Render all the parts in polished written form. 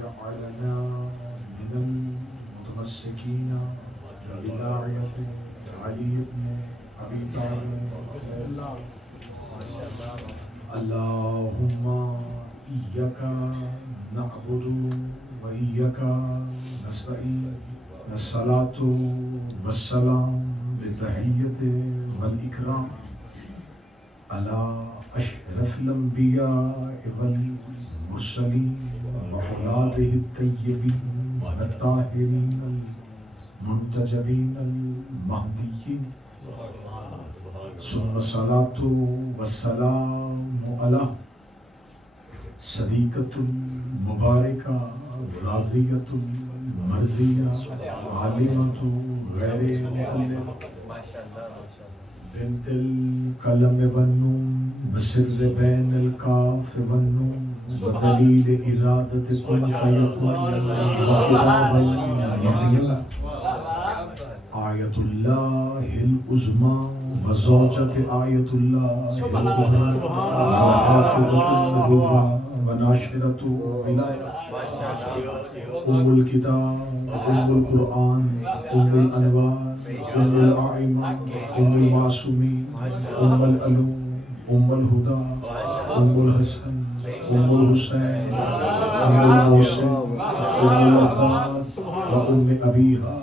وجعلنا من المتمسكين بلاعية علي بن أبي طالب. اللهم إياك نعبد وإياك نستعين. الصلاة والسلام بالتحية والإكرام على أشرف الأنبياء والمرسلين وأولاده الطيبين الطاهرين المنتجبين المهديين. ثم الصلاة والسلام على صديقة المباركة راضية المرضية عالمة غير مؤلمة بنت القلم والنون وسر بين الكاف والنون ودليل إرادة كن فيكون وكتاب المغنون آية الله العظمى وزوجة آية الله الكبرى وحافظة النبوة وناشرة الولاية أم الكتاب أم القرآن أم الأنوار أم الأئمة أم المعصومين أم العلوم أم الهدى أم الحسن أم الحسين أم المحسن أم العباس وأم أبيها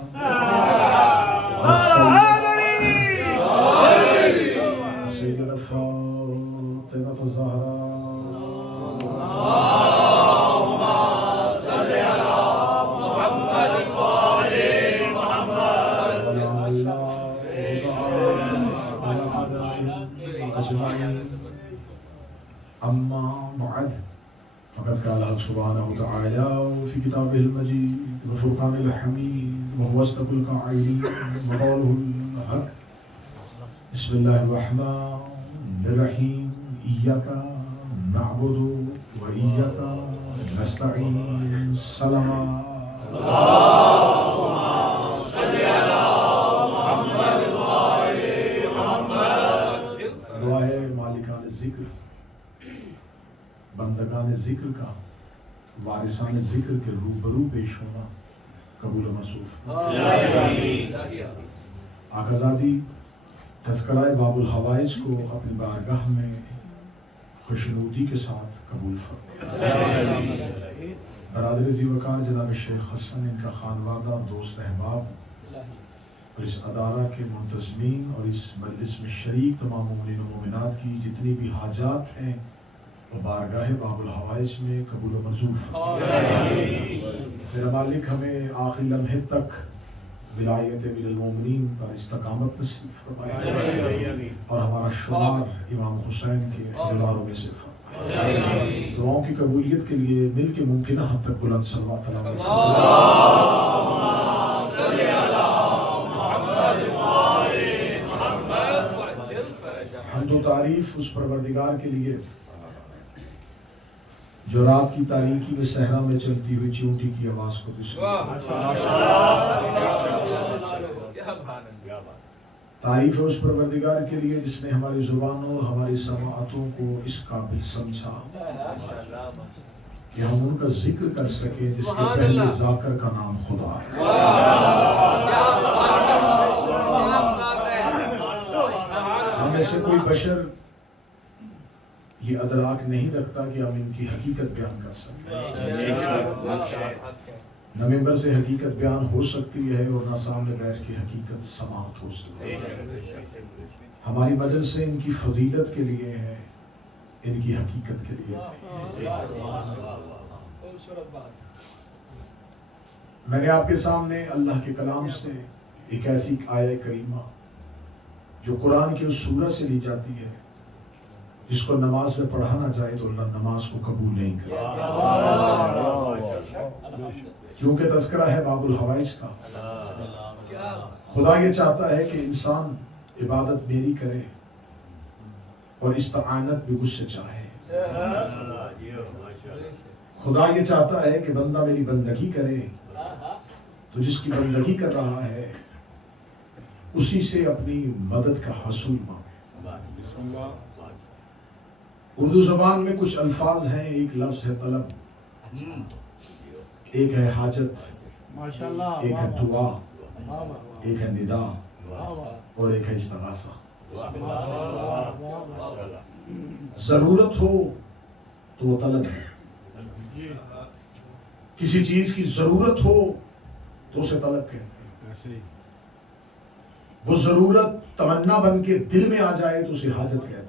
سيدة فاطمة الزهراء. أما بعد فقد قال الله سبحانه وتعالى في كتابه المجيد وفرقان الحميد وهو أصدق القائلين وقوله الحق. بسم الله الرحمن الرحيم. إياك نعبد وإياك نستعين. سلام دعائے مالکان ذکر بندگان ذکر کا وارثان ذکر کے روبرو پیش ہونا قبول و منصوف. آقازادی تذکرہ باب الحوائج کو اپنی بارگاہ میں خوشنودی کے ساتھ قبول فرمائے. برادر ذی وقار جناب شیخ حسن، ان کا خانوادہ اور دوست احباب اور اس ادارہ کے منتظمین اور اس مجلس میں شریک تمام مومنین و مومنات کی جتنی بھی حاجات ہیں وہ بارگاہ باب الحوائج میں قبول و منظور فرمائے. میرا مالک ہمیں آخری لمحے تک ولایت من المومنین پر استقامت نصیب فرمائے اور ہمارا شمار امام حسین کے دلاروں میں سے فرمائے. دعاؤں کی قبولیت کے لیے مل کے ممکنہ حد تک بلند صلوات علیہ حمد و تعریف اس پروردگار کے لیے جو رات کی تاریکی میں صحرا میں چلتی ہوئی چونٹی کی آواز کو بھی سنا. تعریف ہے اس پروردگار کے لیے جس نے ہماری زبانوں اور ہماری سماعتوں کو اس قابل سمجھا کہ ہم ان کا ذکر کر سکیں جس کے پہلے ذاکر کا نام خدا ہے. ہم میں سے کوئی بشر یہ ادراک نہیں رکھتا کہ ہم ان کی حقیقت بیان کر سکیں. نہ ممبر سے حقیقت بیان ہو سکتی ہے اور نہ سامنے بیٹھ کے حقیقت سماعت ہو سکتی ہے. ہماری مجلس سے ان کی فضیلت کے لیے ہے، ان کی حقیقت کے لیے. میں نے آپ کے سامنے اللہ کے کلام سے ایک ایسی آیہ کریمہ جو قرآن کی اس سورہ سے لی جاتی ہے جس کو نماز میں پڑھا نہ جائے تو اللہ نماز کو قبول نہیں کرے، کیونکہ تذکرہ ہے باب الحوائج کا. خدا یہ چاہتا ہے کہ انسان عبادت میری کرے اور استعانت بھی مجھ سے چاہے. خدا یہ چاہتا ہے کہ بندہ میری بندگی کرے تو جس کی بندگی کر رہا ہے اسی سے اپنی مدد کا حصول مانگے. اردو زبان میں کچھ الفاظ ہیں. ایک لفظ ہے طلب. ایک ہے حاجت، ماشاءاللہ، ایک ہے دعا، واہ واہ، ایک ہے ندا، واہ واہ، اور ایک ہے استغاثہ۔ واہ واہ، واہ، ضرورت ہو تو وہ طلب ہے، جی کسی چیز کی ضرورت ہو تو اسے طلب کہتے ہیں، ایسے ہی، وہ ضرورت تمنا بن کے دل میں آ جائے تو اسے حاجت کہتے ہیں،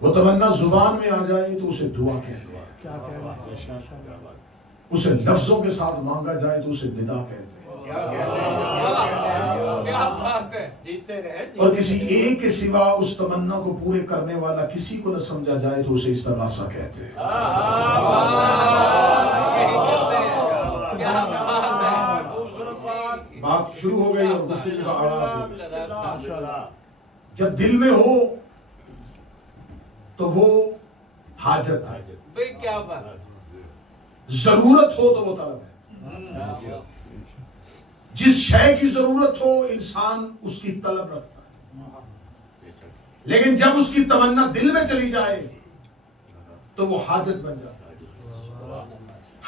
وہ تمنا زبان میں آ جائے تو اسے دعا کہتے ہیں، کیا کہنا ہے، ماشاءاللہ، اسے لفظوں کے ساتھ مانگا جائے تو اسے ندا کہتے ہیں، کیا بات ہے، جیتے رہے اور کسی ایک کے سوا اس تمنا کو پورے کرنے والا کسی کو نہ سمجھا جائے تو اسے استغاثہ کہتے ہیں۔ بات شروع ہو گئی اور گفتگو کا آغاز ہو گیا۔ جب دل میں ہو تو وہ حاجت ہے، بھئی کیا بات، ضرورت ہو تو وہ طلب ہے۔ جس شے کی ضرورت ہو انسان اس کی طلب رکھتا ہے، لیکن جب اس کی تمنا دل میں چلی جائے تو وہ حاجت بن جاتا ہے۔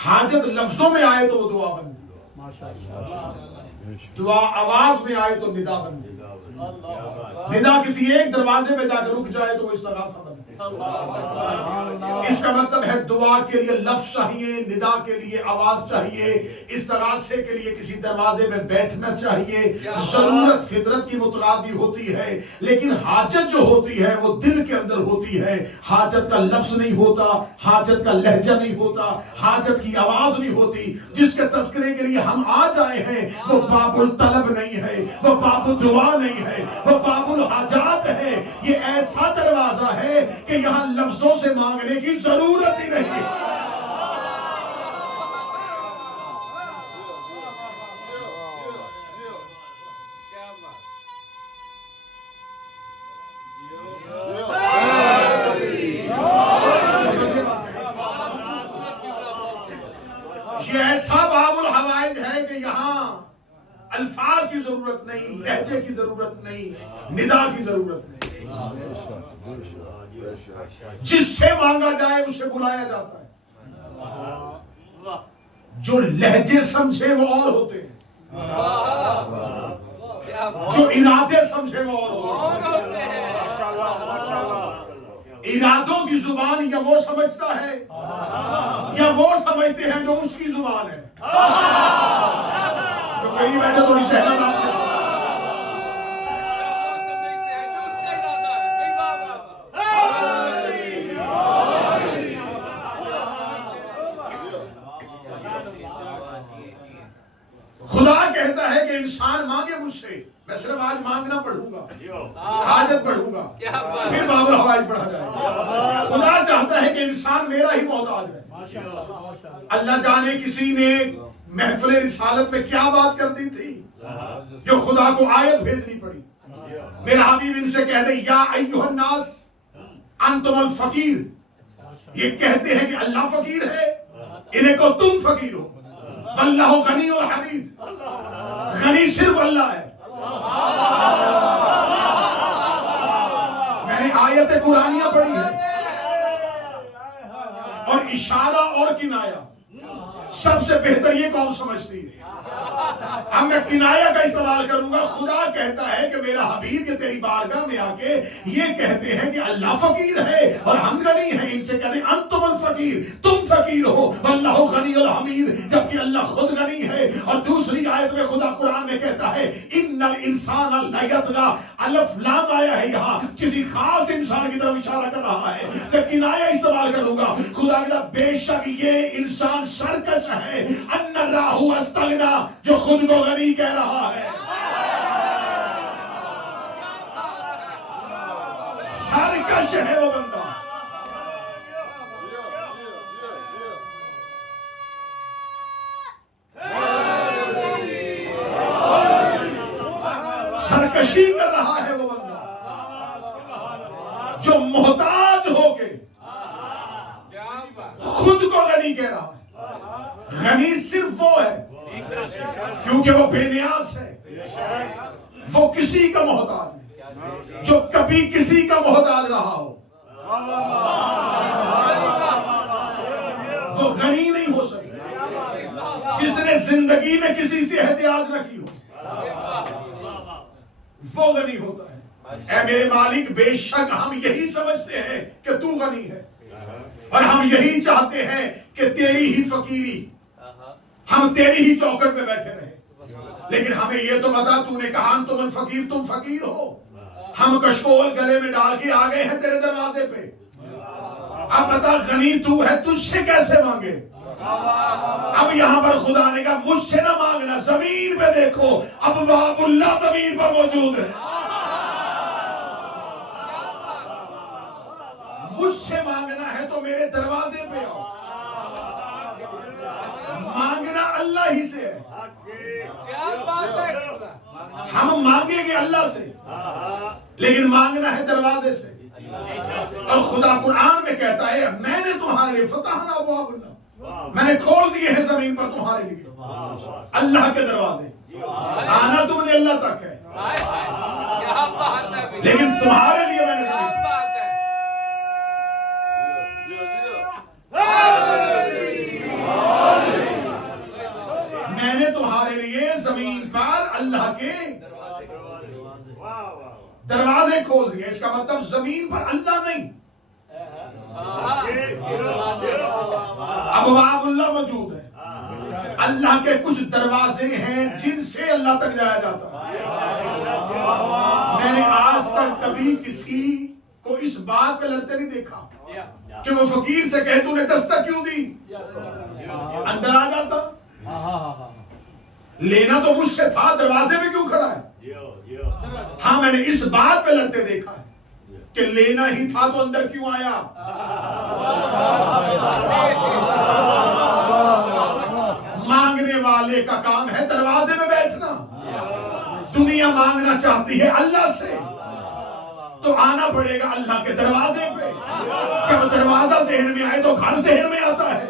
حاجت لفظوں میں آئے تو وہ دعا بن جاتی، ماشاءاللہ، دعا آواز میں آئے تو ندا بن جاتی، ندا کسی ایک دروازے پہ جا کے رک جائے تو وہ استغاثہ بن جاتی۔ اس کا مطلب ہے دعا کے لیے لفظ چاہیے، ندا کے لیے آواز چاہیے، استغاثے کے لیے کسی دروازے پہ بیٹھنا چاہیے۔ ضرورت فطرت کی متقاضی ہوتی ہے، لیکن حاجت جو ہوتی ہے وہ دل کے اندر ہوتی ہے۔ حاجت کا لفظ نہیں ہوتا، حاجت کا لہجہ نہیں ہوتا، حاجت کی آواز نہیں ہوتی۔ جس کے تذکرے کے لیے ہم آج آئے ہیں وہ باب الطلب نہیں ہے، وہ باب الدعا نہیں ہے، وہ باب الحاجات ہے۔ یہ ایسا دروازہ ہے کہ یہاں لفظوں سے مانگنے کی ضرورت ہی نہیں۔ یہ ایسا باب الحوائج ہے کہ یہاں الفاظ کی ضرورت نہیں، لہجے کی ضرورت نہیں، ندا کی ضرورت نہیں۔ جس سے مانگا جائے اسے بلایا جاتا ہے، جو لہجے سمجھے وہ اور ہوتے ہیں، جو ارادے سمجھے وہ اور ہوتے ہیں۔ ارادوں کی زبان یا وہ سمجھتا ہے یا وہ سمجھتے ہیں جو اس کی زبان ہے۔ جو قریب بیٹھے تھوڑی سہمت آپ نے خدا کہتا ہے کہ انسان مانگے مجھ سے، میں صرف آج مانگنا پڑھوں گا، حاجت پڑھوں گا، پھر باب الحوائج پڑھا جائے گا۔ خدا چاہتا ہے کہ انسان میرا ہی محتاج ہے۔ اللہ جانے کسی نے محفل رسالت میں کیا بات کر دی تھی جو خدا کو آیت بھیجنی پڑی۔ میرا حبیب ان سے کہہ دے یا ایھا الناس انتم الفقیر، یہ کہتے ہیں کہ اللہ فقیر ہے، انہیں کو تم فقیر ہو۔ واللہ غنی الحمید، غنی صرف اللہ ہے۔ میں نے آیت قرآنیہ پڑھی ہے اور اشارہ اور کنایہ سب سے بہتر یہ قوم سمجھتی ہے۔ اب میں کنایہ کا استعمال کروں گا۔ خدا کہتا ہے کہ میرا حبیب یہ تیری بارگاہ میں آ کے یہ کہتے ہیں کہ اللہ فقیر ہے اور ہم غنی ہیں۔ ان سے کہتے ہیں انتم الفقیر، تم فقیر ہو، واللہ غنی الحمید، جبکہ اللہ خود غنی ہے۔ اور دوسری آیت میں خدا قرآن میں کہتا ہے ان الانسان لیطغی، الف لام آیا ہے یہاں، کسی خاص انسان کی طرف اشارہ کر رہا ہے۔ میں کنایہ استعمال کروں گا۔ خدا کہتا ہے بے شک یہ انسان سرکش ہے، ان راہ استغنا، جو خود کو غنی کہہ رہا ہے۔ سرکش ہے وہ بندہ۔ سرکشی کر رہا ہے وہ بندہ جو محتاج ہو کے خود کو غنی کہہ رہا ہے۔ غنی صرف وہ ہے کیونکہ وہ بے نیاز ہے، وہ کسی کا محتاج نہیں۔ جو کبھی کسی کا محتاج رہا ہو زندگی میں کسی سے احتیاج نہ کی ہو وہ غنی ہوتا ہے۔ اے میرے مالک بے شک ہم یہی سمجھتے ہیں کہ تو غنی ہے، اور ہم یہی چاہتے ہیں کہ تیری ہی فقیری، ہم تیری ہی چوکٹ پہ بیٹھے رہے، لیکن ہمیں یہ تو بتا، تو نے کہا تم فقیر، تم فقیر ہو، ہم کشکول گلے میں ڈال کے آ گئے ہیں تیرے دروازے پہ، اب بتا غنی تو ہے، تجھ سے کیسے مانگے؟ اب یہاں پر خدا نے کہا مجھ سے نہ مانگنا، زمین پہ دیکھو، ابواب اللہ زمین پر موجود ہے، مجھ سے مانگنا ہے تو میرے دروازے پہ آؤ، مانگنا اللہ ہی سے ہے، کیا بات ہے خدا، ہم مانگیں گے اللہ سے، لیکن مانگنا ہے دروازے سے، اور خدا قرآن میں کہتا ہے میں نے تمہارے لیے فتحنا ابواب اللہ، میں نے کھول دیے ہیں زمین پر تمہارے لیے اللہ کے دروازے، آنا تم نے اللہ تک ہے، کیا بات ہے، لیکن تمہارے لیے میں نے کیا زمین، بات ہے، میں نے تمہارے لیے زمین پر اللہ کے دروازے کھول دیے، اس کا مطلب زمین پر اللہ نہیں، ابواب اللہ موجود ہے، اللہ کے کچھ دروازے ہیں جن سے اللہ تک جایا جاتا ہے۔ میں نے آج تک کبھی کسی کو اس بات پہ لڑتے نہیں دیکھا کہ وہ فقیر سے کہے تو نے دستک کیوں دی، اندر آ جاتا، لینا تو مجھ سے تھا، دروازے میں کیوں کھڑا ہے؟ ہاں میں نے اس بات پہ لڑتے دیکھا ہے کہ لینا ہی تھا تو اندر کیوں آیا؟ مانگنے والے کا کام ہے دروازے میں بیٹھنا، دنیا مانگنا چاہتی ہے اللہ سے، تو آنا پڑے گا اللہ کے دروازے پہ، جب دروازہ ذہن میں آئے تو گھر ذہن میں آتا ہے،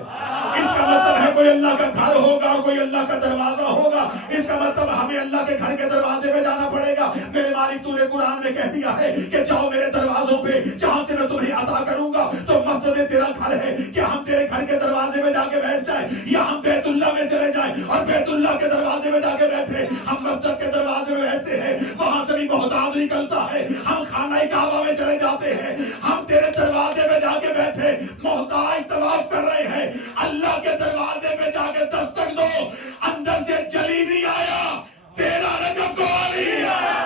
اس کا مطلب ہے کوئی اللہ کا گھر ہوگا اور کوئی اللہ کا دروازہ ہوگا، اس کا مطلب ہمیں اللہ کے گھر کے دروازے پہ جانا پڑے گا۔ میرے مالک تو نے قرآن میں کہہ دیا ہے کہ جاؤ میرے دروازوں پہ، جہاں سے میں تمہیں عطا کروں گا، تو مسجد تیرا گھر ہے، کہ ہم تیرے گھر کے دروازے میں جا کے بیٹھ جائیں، یا ہم بیت اللہ میں چلے جائیں اور بیت اللہ کے دروازے میں جا کے بیٹھے، ہم مسجد کے دروازے میں بیٹھتے ہیں وہاں سے بھی محتاج نکلتا ہے، ہم خانہ کعبہ میں چلے جاتے ہیں، ہم تیرے دروازے میں جا کے بیٹھے محتاج طواف کر رہے ہیں، اللہ کے دروازے میں جا کے دستک دو، اندر سے جلی نہیں آیا، تیرا رجب کو نہیں آیا،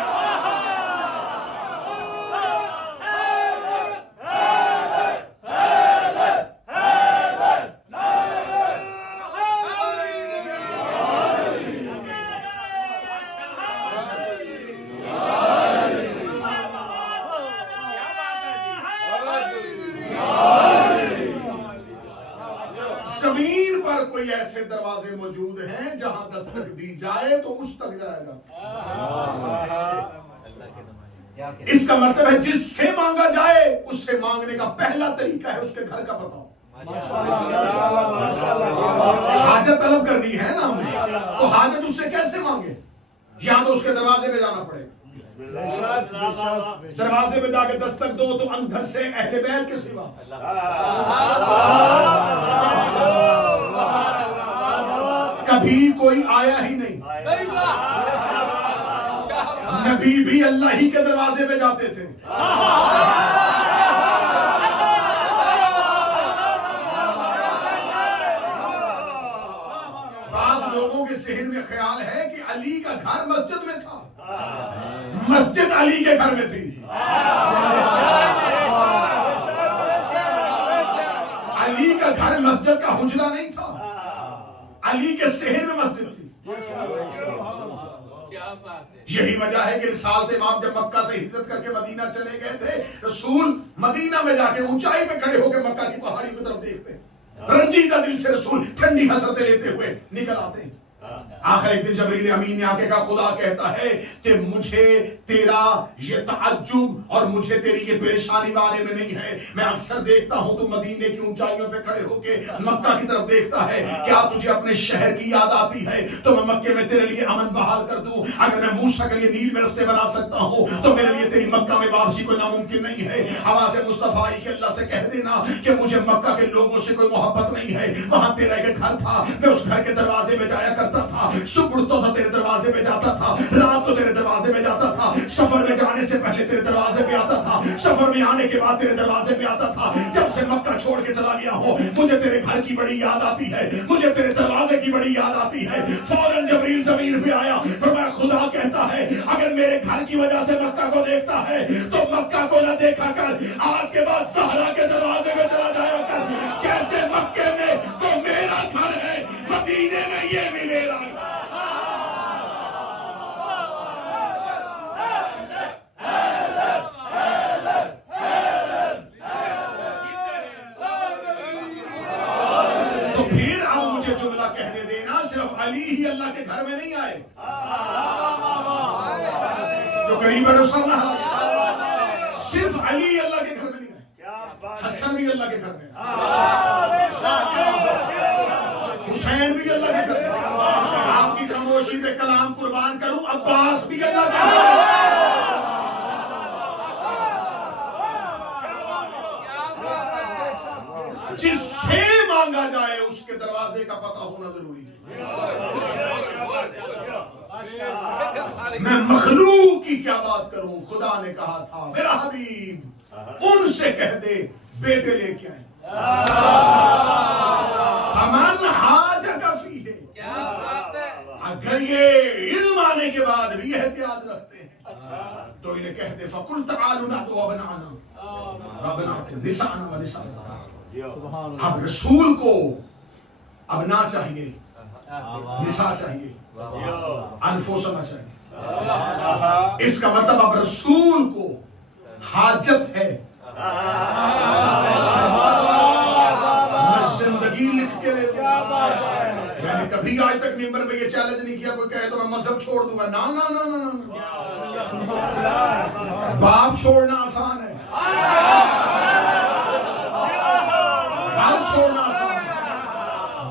زمین پر کوئی ایسے دروازے موجود ہیں جہاں دستک دی جائے تو اس تک جائے گا، اس کا مطلب ہے جس سے مانگا جائے اس سے مانگنے کا پہلا طریقہ ہے اس کے گھر کا بتاؤ، حاجت طلب کرنی ہے نا ہمیں، تو حاجت اس سے کیسے مانگے؟ یا تو اس کے دروازے پہ جانا پڑے گا، دروازے پہ جا کے دستک دو تو اندر سے اہل بیت کے سوا کبھی کوئی آیا ہی نہیں، نبی بھی اللہ ہی کے دروازے پہ جاتے تھے، بعض لوگوں کے ذہن میں خیال ہے کہ علی کا گھر مسجد میں تھا، مسجد علی کے گھر میں تھی، علی کا گھر مسجد کا حجرہ نہیں تھا، علی کے شہر میں مسجد تھی، یہی وجہ ہے کہ رسالت امام جب مکہ سے ہجرت کر کے مدینہ چلے گئے تھے، رسول مدینہ میں جا کے اونچائی پہ کھڑے ہو کے مکہ کی پہاڑی کی طرف دیکھتے، رنجیدہ دل سے رسول ٹھنڈی حسرتیں لیتے ہوئے نکل آتے ہیں، آخر ایک دن جبریل امین نے آکے کہا خدا کہتا ہے کہ مجھے تیرا یہ تعجب اور مجھے تیری یہ پریشانی بارے میں نہیں ہے. میں اکثر دیکھتا ہوں تو مدینے کی اونچائیوں پہ کھڑے ہو کے مکہ کی طرف دیکھتا ہے. کیا تجھے اپنے شہر کی یاد آتی ہے تو میں مکے میں تیرے لیے امن بحال کر دوں. اگر میں موسیٰ کے لیے نیل میں رستے بنا سکتا ہوں تو میرے لیے تیری مکہ میں واپسی کوئی ناممکن نہیں ہے. آواز مصطفیٰ کہ اللہ سے کہہ دینا کہ مجھے مکہ کے لوگوں سے کوئی محبت نہیں ہے. وہاں تیرا ایک گھر تھا, میں اس گھر کے دروازے میں جایا کرتا تھا, صبح اٹھتا تھا تیرے دروازے میں جاتا تھا, رات کو تیرے دروازے میں جاتا تھا, سفر میں جانے سے پہلے تیرے دروازے پہ آتا تھا, سفر میں آنے کے بعد تیرے دروازے پہ آتا تھا. جب سے مکہ چھوڑ کے چلا گیا ہوں مجھے تیرے گھر کی بڑی یاد آتی ہے, مجھے تیرے دروازے کی بڑی یاد آتی ہے. فوراً جبریل زمین پہ آیا, فرمایا خدا کہتا ہے اگر میرے گھر کی وجہ سے مکہ کو دیکھتا ہے تو مکہ کو نہ دیکھا کر, آج کے بعد زہرا کے دروازے میں چلا جایا کر. جیسے مکے میں تو میرا گھر ہے, مدینے میں یہ بھی میرا گھر. تو پھر اب مجھے جملہ کہنے دینا, صرف علی ہی اللہ کے گھر میں نہیں آئے. جو قریب ہے سر نہ صرف علی اللہ کے گھر میں نہیں آئے, حسن بھی اللہ کے گھر میں, حسین بھی اللہ کے گھر میں. آپ کی خاموشی پہ کلام قربان کروں, عباس بھی اللہ کے گھر میں. جس سے مانگا جائے اس کے دروازے کا پتہ ہونا ضروری ہے. میں مخلوق کی کیا بات کروں, خدا نے کہا تھا میرا حبیب ان سے کہہ دے بیٹے لے کے آئیں. فمن حاجک فیہ, اگر یہ علم آنے کے بعد بھی احتیاط رکھتے ہیں تو انہیں کہہ دے فقل تعالوا ندعو ابناءنا نساءنا ونساءنا. اب رسول کو ابنا چاہیے, نساء چاہیے, انفسنا چاہیے. اس کا مطلب اب رسول کو حاجت ہے. میں زندگی لکھ کے دے دوں. میں نے کبھی آج تک ممبر پہ یہ چیلنج نہیں کیا کوئی کہے تو میں مذہب چھوڑ دوں گا. نا نا نا نا نا, باپ چھوڑنا آسان ہے, گھر چھوڑنا آسان ہے,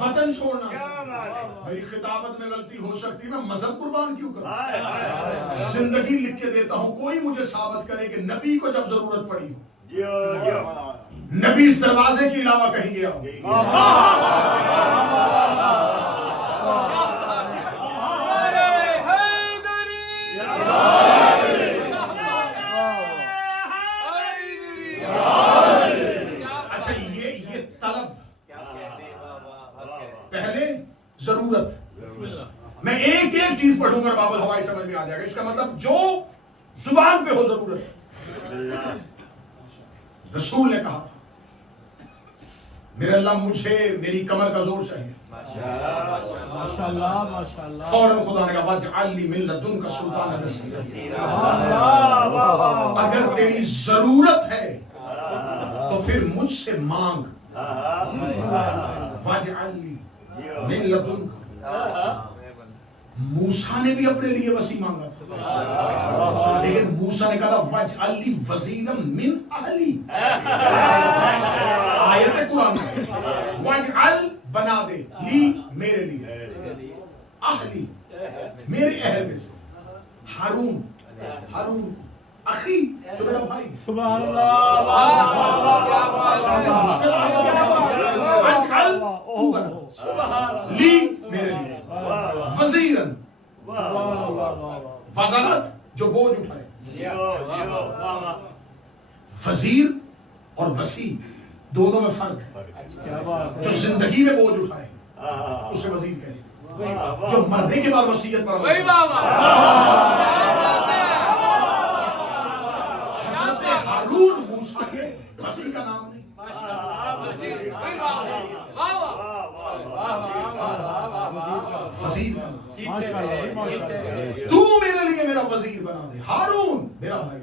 وطن چھوڑنا آسان ہے. میری خطابت میں غلطی ہو سکتی ہے, میں مذہب قربان کیوں کروں. زندگی لکھ کے دیتا ہوں. کوئی مجھے ثابت کرے کہ نبی کو جب ضرورت پڑی نبی اس دروازے کے علاوہ کہیں گیا ہو. اچھا یہ طلب پہلے ضرورت. میں ایک ایک چیز پڑھوں گا باب الحوائی سمجھ میں آ جائے گا. اس کا مطلب جو زبان پہ ہو ضرورت. رسول نے کہا تھا میرے اللہ مجھے میری کمر کا زور چاہیے. فوراً خدا نے کہا واجعل لی من لدنک سلطانا نصیرا. اگر تیری ضرورت ہے تو پھر مجھ سے مانگ. واجعل لی من لدنک. موسیٰ نے بھی اپنے لیے وسیع مانگا تھا, لیکن موسیٰ نے کہا تھا واجعل لی وزیرا من اہلی. آیت قرآن ہے واجعل بنا دے, لی میرے لیے, اہلی میرے اہل میں سے. ہارون, ہارون اخی جو میرا بھائی. سبحان اللہ. واجعل لی میرے لیے وزیرن, وزارت جو بوجھ اٹھائے. وزیر اور وسیع دونوں میں فرق ہے. جو زندگی میں بوجھ اٹھائے اسے وزیر کہے, جو مرنے کے بعد وصیت پر حضرت ہارون موسیٰ کے وسیع کا نام نہیں. وزیر تو میرے لیے میرا وزیر بنا دے. ہارون میرا بھائی,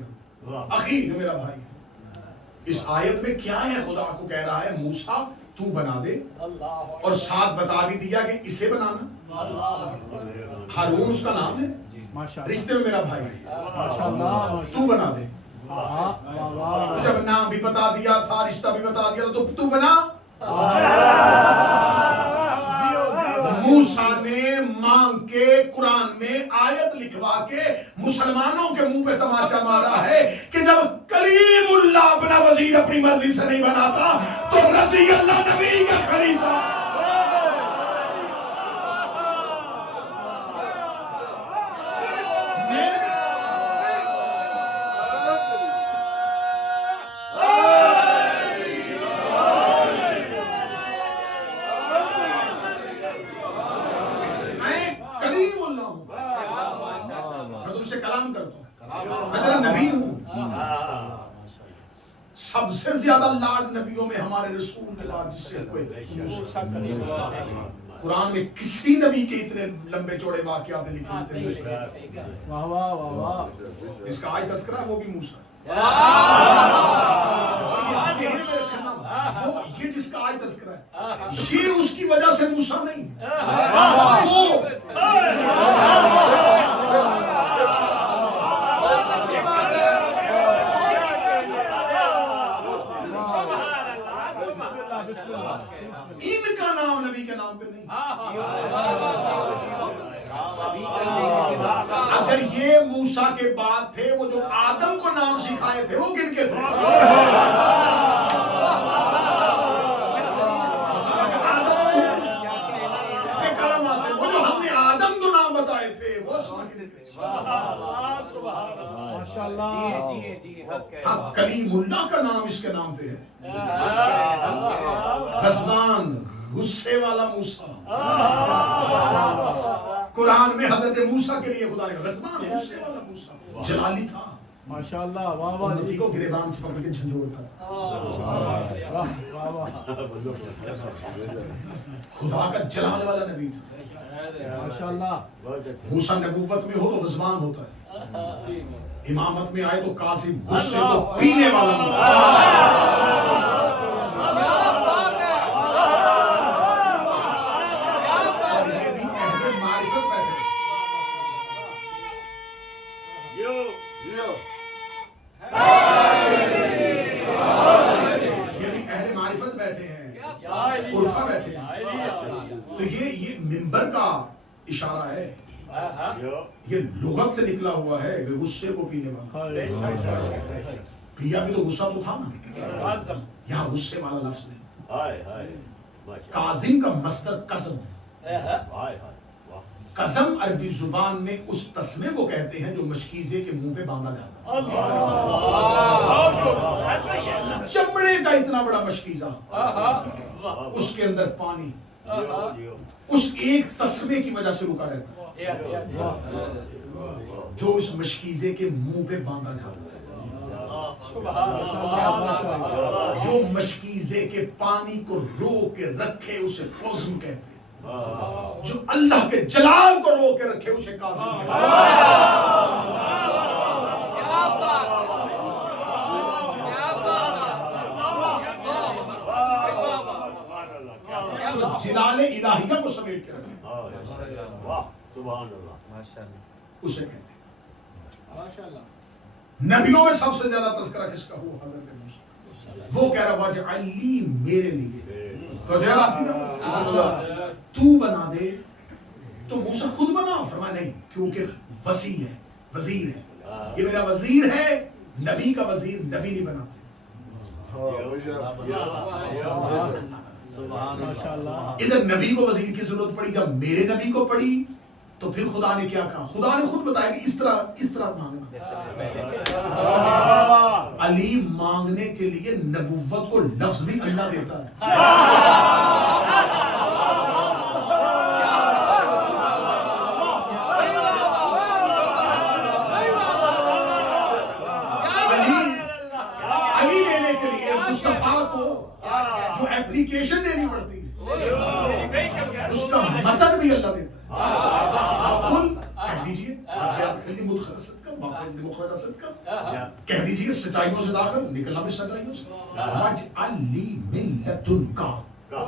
اخی میرا بھائی. اس آیت میں کیا ہے؟ خدا کو کہہ رہا ہے موسیٰ تو بنا دے، اور ساتھ بتا بھی دیا کہ اسے بنانا، ہارون اس کا نام ہے، رشتے میں میرا بھائی ہے، تو بنا دے۔ جب نام بھی بتا دیا تھا، رشتہ بھی بتا دیا تو بنا۔ موسیٰ نے مانگ کے قرآن میں آیت لکھوا کے مسلمانوں کے منہ پہ تماچا مارا ہے کہ جب کلیم اللہ اپنا وزیر اپنی مرضی سے نہیں بناتا تو رضی اللہ نبی کا خلیفہ۔ سب سے زیادہ لاڈ نبیوں میں ہمارے رسول کے بعد جس سے کوئی، قرآن میں کسی نبی کے اتنے لمبے چوڑے واقعات لکھے ہوتے ہیں، اس کا آج تذکرہ ہے وہ بھی موسیٰ، اور یہ ذہن میں رکھنا، وہ یہ جس کا آج تذکرہ ہے یہ اس کی وجہ سے موسیٰ نہیں، ان کا نام نبی کے نام پہ نہیں۔ اگر یہ موسیٰ کے بعد تھے، وہ جو آدم کو نام سکھائے تھے وہ کن کے تھے؟ وہ جو ہم نے آدم کو نام بتائے تھے وہ کلیم اللہ کا نام اس کے نام پہ ہے، غضبان غصے والا موسیٰ۔ قرآن میں حضرت موسیٰ کے لیے خدا نے غضبان غصے والا موسیٰ، جلالی تھا، ماشاءاللہ، امتی کو گریبان سے پکڑ کے جھنجھوڑتا تھا، خدا کا جلال والا نبی تھا، ماشاءاللہ۔ موسیٰ نبوت میں ہو تو غضبان ہوتا ہے، امامت میں آئے تو قاضی غصے کو پینے والا موسیٰ۔ اور یہ بھی اہل معرفت بیٹھے، یہ بھی اہل معرفت بیٹھے ہیں، عرفہ بیٹھے ہیں، تو یہ ممبر کا اشارہ ہے، یہ لغت سے نکلا ہوا ہے، غصے کو پینے والا۔ پیا بھی تو غصہ تو تھا نا، یہاں غصے والا لفظ نہیں۔ کاظم کا مصدر قزم ہے، قزم عربی زبان میں اس تسمے کو کہتے ہیں جو مشکیزے کے منہ پہ باندھا جاتا ہے، چمڑے کا اتنا بڑا مشکیزہ، اس کے اندر پانی اس ایک تسمے کی وجہ سے رکا رہتا ہے، جو اس مشکیزے کے منہ پہ باندھا جاتا ہے، جو مشکیزے کے پانی کو روک کے رکھے اسے قزم کہتے ہیں، جو اللہ کے جلال کو روک کے رکھے اسے قاظم کہتے ہیں۔ تو جلال الہیہ کو سمیٹ کے رکھے اسے کہتے ہیں۔ نبیوں میں سب سے زیادہ تذکرہ کس کا ہوا؟ حضرت موسیٰ، وہ کہہ رہا واجعل لی، میرے لیے تو جواب تو بنا دے، تو موسیٰ خود بنا؟ فرمایا نہیں، کیونکہ وسیع ہے، وزیر ہے، یہ میرا وزیر ہے، نبی کا وزیر نبی نہیں بناتے۔ ادھر نبی کو وزیر کی ضرورت پڑی، جب میرے نبی کو پڑی تو پھر خدا نے کیا کہا؟ خدا نے خود بتایا کہ اس طرح مانگنا۔ علی مانگنے کے لیے نبوت کو لفظ بھی اللہ دیتا ہے، علی لینے کے لیے مصطفیٰ کو جو اپلیکیشن دینی پڑتی ہے اس کا متن بھی اللہ دیتا ہے۔ وَقُلْ کہہ دیجئے کہہ دیجئے سچائیوں سے داخل، نکلنا بھی سچائیوں سے۔ وَاجْعَلْ لِي مِن لَدُنْکَ،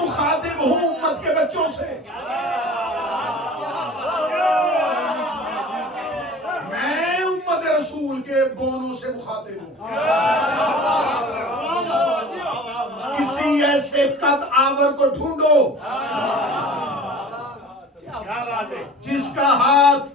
مخاطب ہوں امت کے بچوں سے. میں امت رسول کے بونوں سے مخاطب ہوں. کسی ایسے قد آور کو ڈھونڈو جس کا ہاتھ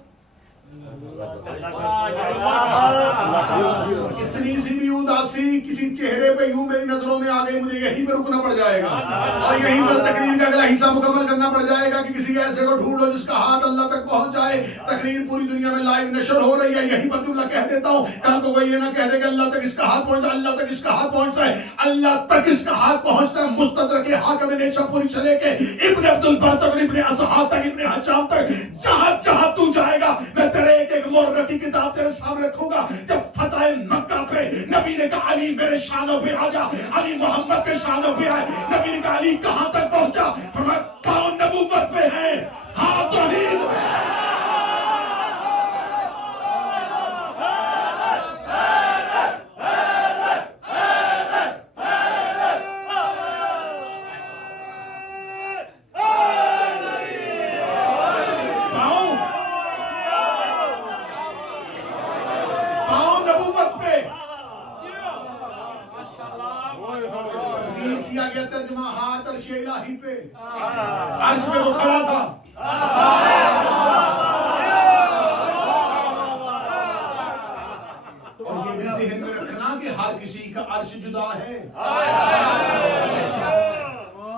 اتنی سی بھی اداسی کسی چہرے پہ یوں میری نظروں میں آ گئی, مجھے یہیں پہ رکنا پڑ جائے گا اور یہیں پر تقریر کا اگلا حصہ مکمل کرنا پڑ جائے گا کہ کسی ایسے کو ڈھونڈو جس کا ہاتھ اللہ تک پہنچ جائے. تقریر پوری دنیا میں لائیو نشر ہو رہی ہے, یہیں پر جملہ کہہ دیتا ہوں, کل کو کوئی یہ نہ کہہ دے کہ اللہ تک اس کا ہاتھ پہنچتا ہے. اللہ تک اس کا ہاتھ پہنچتا ہے, اللہ تک اس کا ہاتھ پہنچتا ہے. مستدرک حاکم نیشاپوری سے لے کے ابن عبدالبر تک, ابن اسحاق تک, ابن حجام تک, جہاں جہاں تو جائے گا میں تیرے ایک ایک مورخ کی کتاب تیرے سامنے رکھوں گا. جب فتح مکہ پہ نبی نے کہا علی میرے شانوں پہ آ جا, علی محمد کے شانوں پہ آئے. نبی نے کہا علی کہاں تک پہنچا؟ فرمایا پاؤں نبوت پہ ہے, ہاں توحید پہ ہے. عرش پہ تو کھڑا تھا, اور یہ بھی ذہن میں رکھنا کہ ہر کسی کا عرش جدا ہے.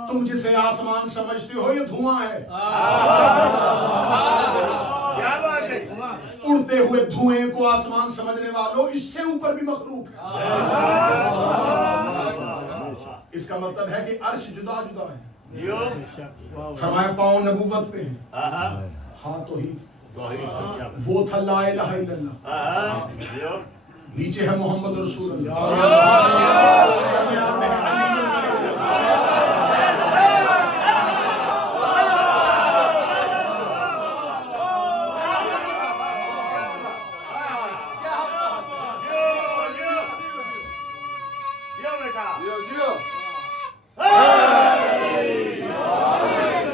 تم جسے آسمان سمجھتے ہو یہ دھواں ہے. اڑتے ہوئے دھوئیں کو آسمان سمجھنے والوں, اس سے اوپر بھی مخلوق ہے. اس کا مطلب ہے کہ عرش جدا جدا ہے. فرمایا پاؤں نبوت پہ ہیں, ہاں توحید. وہ تھا لا الہ الا اللہ, نیچے ہے محمد رسول اللہ.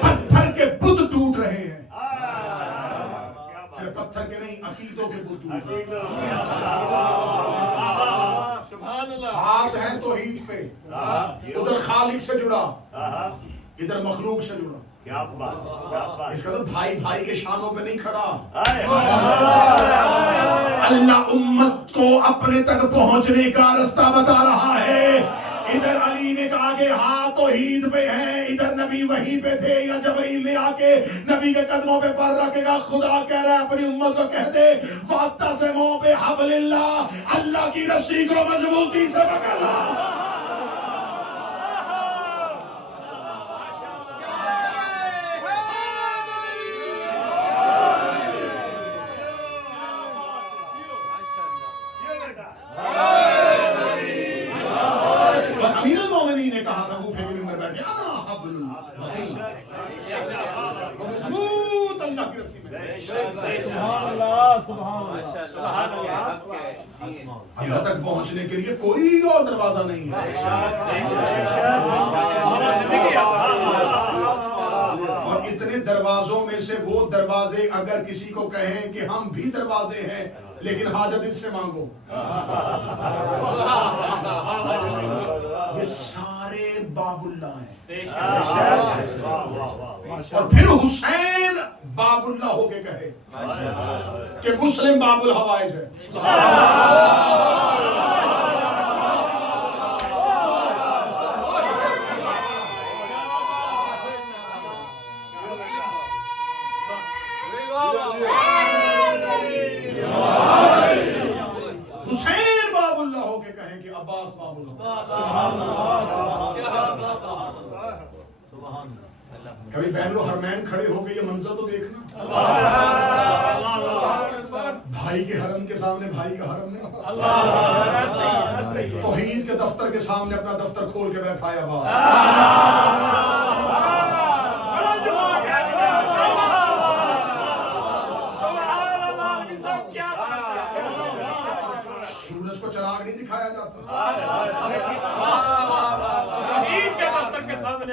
پتھر کے بت ٹوٹ رہے ہیں, صرف پتھر کے نہیں عقیدوں کے بت ٹوٹ رہے ہیں. ہاتھ ہے توحید پہ, ادھر خالق سے جڑا, ادھر مخلوق سے جڑا. اس کا مطلب بھائی بھائی کے شانوں پہ نہیں کھڑا. اللہ امت کو اپنے تک پہنچنے کا رستہ بتا رہا ہے. ادھر علی نے کہا کہ ہاں توحید پہ ہیں, ادھر نبی وہیں پہ تھے, یا جبریل نے آ کے نبی کے قدموں پہ پر رکھے گا. خدا کہہ رہا ہے اپنی امت کو کہہ دے وَاعْتَصِمُوا بِحَبْلِ اللَّهِ, اللہ کی رسی کو مضبوطی سے پکڑ لو. نے کہا تھا کوفے کے منبر بیٹھ کے انا حبل المتین, مضبوط اللہ کی رسی میں. سبحان اللہ, سبحان اللہ. اللہ تک پہنچنے کے لیے کوئی اور دروازہ نہیں ہے. اور اتنے دروازوں میں سے وہ دروازے اگر کسی کو کہیں کہ ہم بھی دروازے ہیں لیکن حاجت اس سے مانگو, یہ سارے باب اللہ ہیں. اور پھر حسین باب اللہ ہو کے کہے کہ مسلم باب الحوائج ہے. حسین باب اللہ ہو کے کہیں کہ عباس باب اللہ. کبھی بین الحرمین کھڑے ہو کے یہ منظر تو دیکھنا, بھائی کے حرم کے سامنے بھائی کا حرم نہیں, توحید کے دفتر کے سامنے اپنا دفتر کھول کے بیٹھا ہے عباس. سورج کو چراغ نہیں دکھایا جاتا, کے دفتر کے سامنے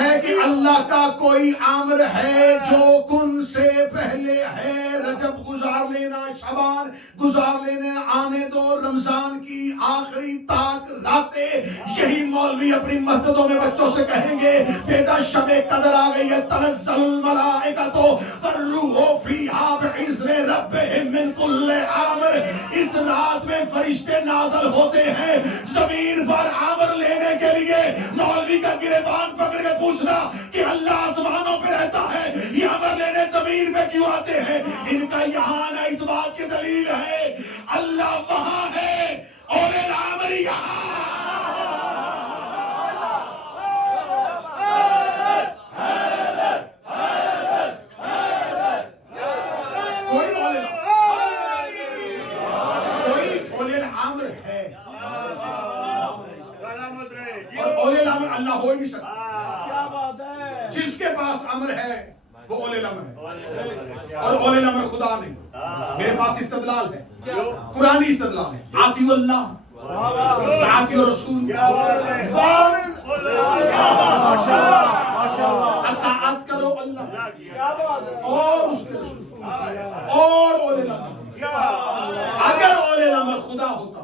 ہے کہ اللہ کا کوئی امر ہے جو کن سے پہلے ہے. رجب گزار لینا, شعبان گزار لینا, آنے دو رمضان کی آخری تاک راتیں. یہی مولوی اپنی مسجدوں میں بچوں سے کہیں گے بیٹا شب قدر آ گئی ہے, تنزل الملائکۃ والروح فیہا بإذن ربہم من کل امر. اس رات میں فرشتے نازل ہوتے ہیں زمین پر امر لینے کے لیے. مولوی کا گریبان پکڑ کے پوچھنا کہ اللہ آسمانوں پہ رہتا ہے, یہ امر لینے زمین پہ کیوں آتے ہیں؟ ان کا یہاں آنا اس بات کی دلیل ہے اللہ وہاں ہے اور الامر یہاں. اللہ ہو ہی نہیں سکتا. کیا بات ہے. جس کے پاس امر ہے وہ اولی الامر ہے, اور اولی الامر خدا نہیں. میرے پاس استدلال ہے, قرآنی استدلال ہے. آتی اللہ, آتی رسول, اطاعت کرو اللہ اور اس کے رسول اور اولی الامر. اگر اولی الامر خدا ہوتا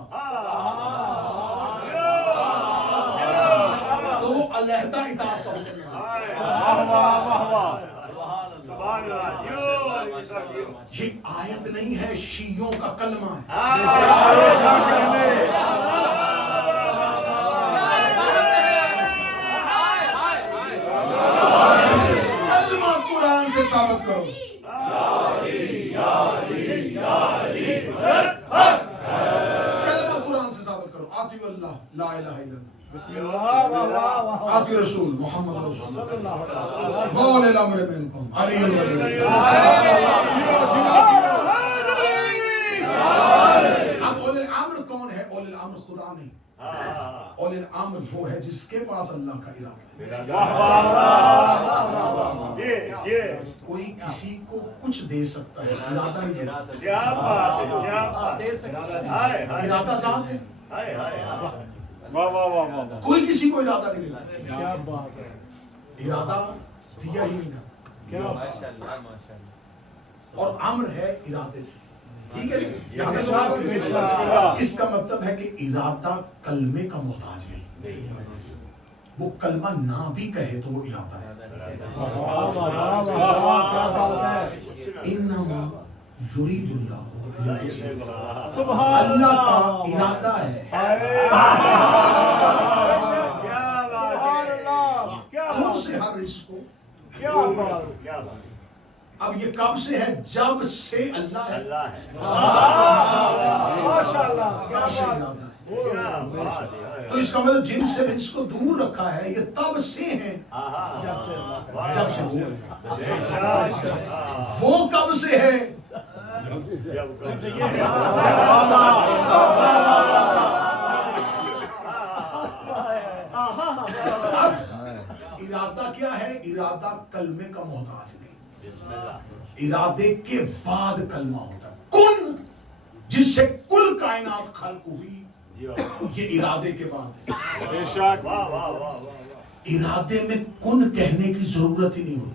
تو وہ علیحدہ اطاعت کرو. یہ آیت نہیں ہے, شیعوں کا کلمہ ہے. کلمہ قرآن سے ثابت کرو. کلمہ قرآن سے ثابت کرو. آتی اللہ لا الہ الا اللہ, آتی رسول محمد رسول اللہ, اولی الامر منکم علی النبی. اب اولی الامر کون ہے؟ اولی الامر خدا نہیں. اولی الامر وہ ہے جس کے پاس اللہ کا ارادہ ہے. کوئی کسی کو کچھ دے سکتا ہے, ارادہ نہیں دیتا. ارادہ ذات ہے, کوئی کسی کو ارادہ نہیں دیتا. کیا بات ہے. ارادہ دیا ہی نہیں جاتا, اور امر ہے ارادے سے. ٹھیک ہے, اس کا مطلب ہے کہ ارادہ کلمے کا محتاج نہیں. وہ کلمہ نہ بھی کہے تو وہ ارادہ ہے. انما یرید اللہ, اللہ کا ارادہ ہے. کون سے ہر رزق کو, اب یہ کب سے ہے؟ جب سے اللہ ہے. کب سے ارادہ ہے؟ تو اس کا مطلب جن سے رزق کو دور رکھا ہے یہ تب سے ہیں جب سے وہ کب سے ہے؟ ارادہ کیا ہے؟ ارادہ کلمے کا محتاج نہیں. ارادے کے بعد کلمہ ہوتا ہے. کن, جس سے کل کائنات خلق ہوئی, یہ ارادے کے بعد ہے. ارادے میں کن کہنے کی ضرورت ہی نہیں ہوتی.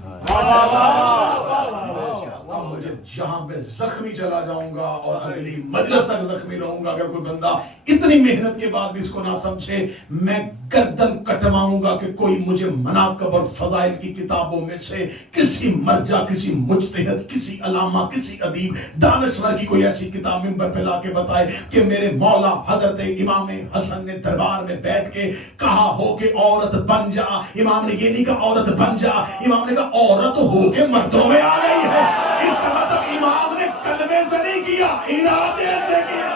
اب مجھے جہاں میں زخمی چلا جاؤں گا اور اگلی مجلس تک زخمی رہوں گا, اگر کوئی بندہ اتنی محنت کے بعد بھی اس کو نہ سمجھے, میں گردن کٹواؤں گا کہ کوئی مجھے مناقب اور فضائل کی کتابوں میں سے کسی مرجع, کسی مجتہد, کسی علامہ, کسی ادیب, دانشور کی کوئی ایسی کتاب منبر پہ لا کے بتائے کہ میرے مولا حضرت امام حسن نے دربار میں بیٹھ کے کہا ہو کہ عورت بن جا. امام نے یہ نہیں کہا عورت بن جا, امام نے کہا عورت ہو کے مردوں میں آ گئی ہے. اس کا مطلب امام نے کلمے سے نہیں کیا, ارادے سے کیا.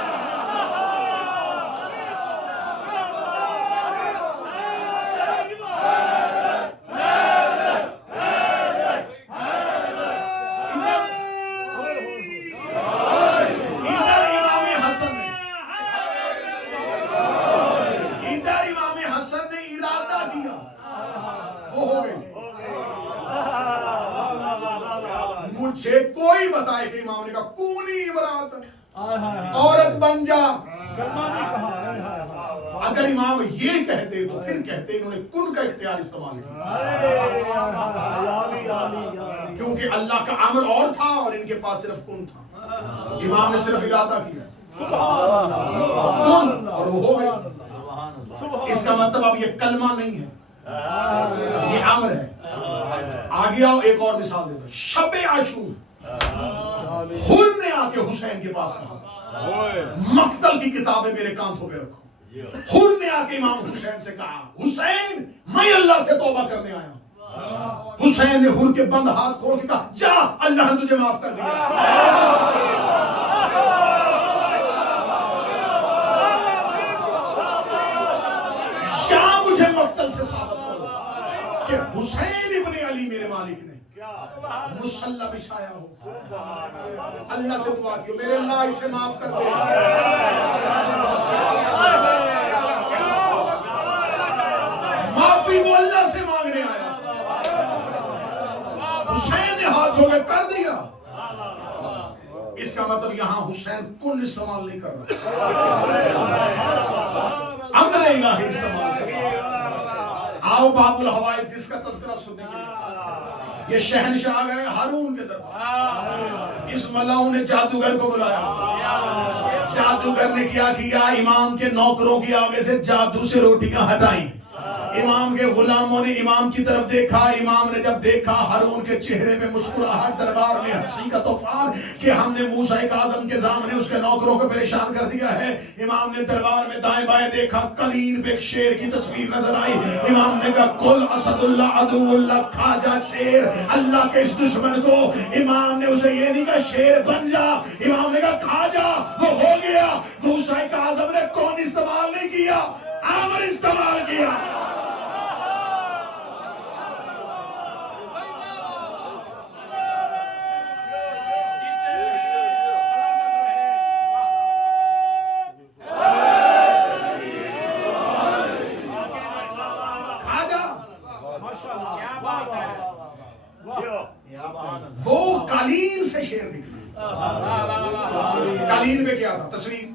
مجھے کوئی بتائے کہ امام نے کہا کونی امرات, عورت بن جا. اگر امام یہ کہتے تو پھر کہتے انہوں نے کن کا اختیار استعمال کیا، کیونکہ اللہ کا امر اور تھا اور ان کے پاس صرف کن تھا. امام نے صرف ارادہ کیا کن اور وہ ہو گیا. اس کا مطلب اب یہ کلمہ نہیں ہے، یہ امر ہے. آگے آؤ ایک اور مثال دیتا ہوں. شب عاشور حر نے آ کے حسین کے پاس کہا مقتل کی کتابیں میرے کانتوں پہ رکھو. حر نے آ کے امام حسین سے کہا حسین میں اللہ سے توبہ کرنے آیا ہوں. حسین نے حر کے بند ہاتھ کھول کے کہا جا اللہ نے تجھے معاف کر دیا. یا مجھے مقتل سے ثابت کرو کہ حسین ابن علی میرے مالک نے مصلی بچھایا ہو. اللہ سے دعا کیوں میرے اللہ اسے معاف کر دے. معافی وہ اللہ سے مانگنے آیا، حسین نے ہاتھ دھو کے کر دیا. اس کا مطلب یہاں حسین کن استعمال نہیں کر رہا، امر الہی استعمال کر رہا. آؤ باب الحوائج جس کا تذکرہ سننے کے لیے یہ شہنشاہ آ گئے ہارون کے دربار. اس ملاؤں نے جادوگر کو بلایا. جادوگر نے کیا کیا؟ امام کے نوکروں کی آگے سے جادو سے روٹیاں ہٹائیں. امام کے غلاموں نے امام کی طرف دیکھا. امام نے جب دیکھا ہارون کے چہرے پہ مسکراہٹ، دربار میں ہنسی کا طوفان کہ ہم نے موسیٰ کاظم کے سامنے اس کے نوکروں کو پریشان کر دیا ہے. امام نے دربار میں دائیں بائیں دیکھا، قلین پہ ایک شیر کی تصویر نظر آئی. امام نے کہا کل اسد اللہ عدو اللہ، کھا جا شیر اللہ کے اس دشمن کو. امام نے اسے یہ نہیں کہا شیر بن جا، امام نے کہا کھا جا. وہ ہو گیا. موسیٰ کاظم نے کون استعمال نہیں کیا، امر استعمال کیا. وہ قالین سے شیر نکلا. قالین پہ کیا تھا؟ تصویر.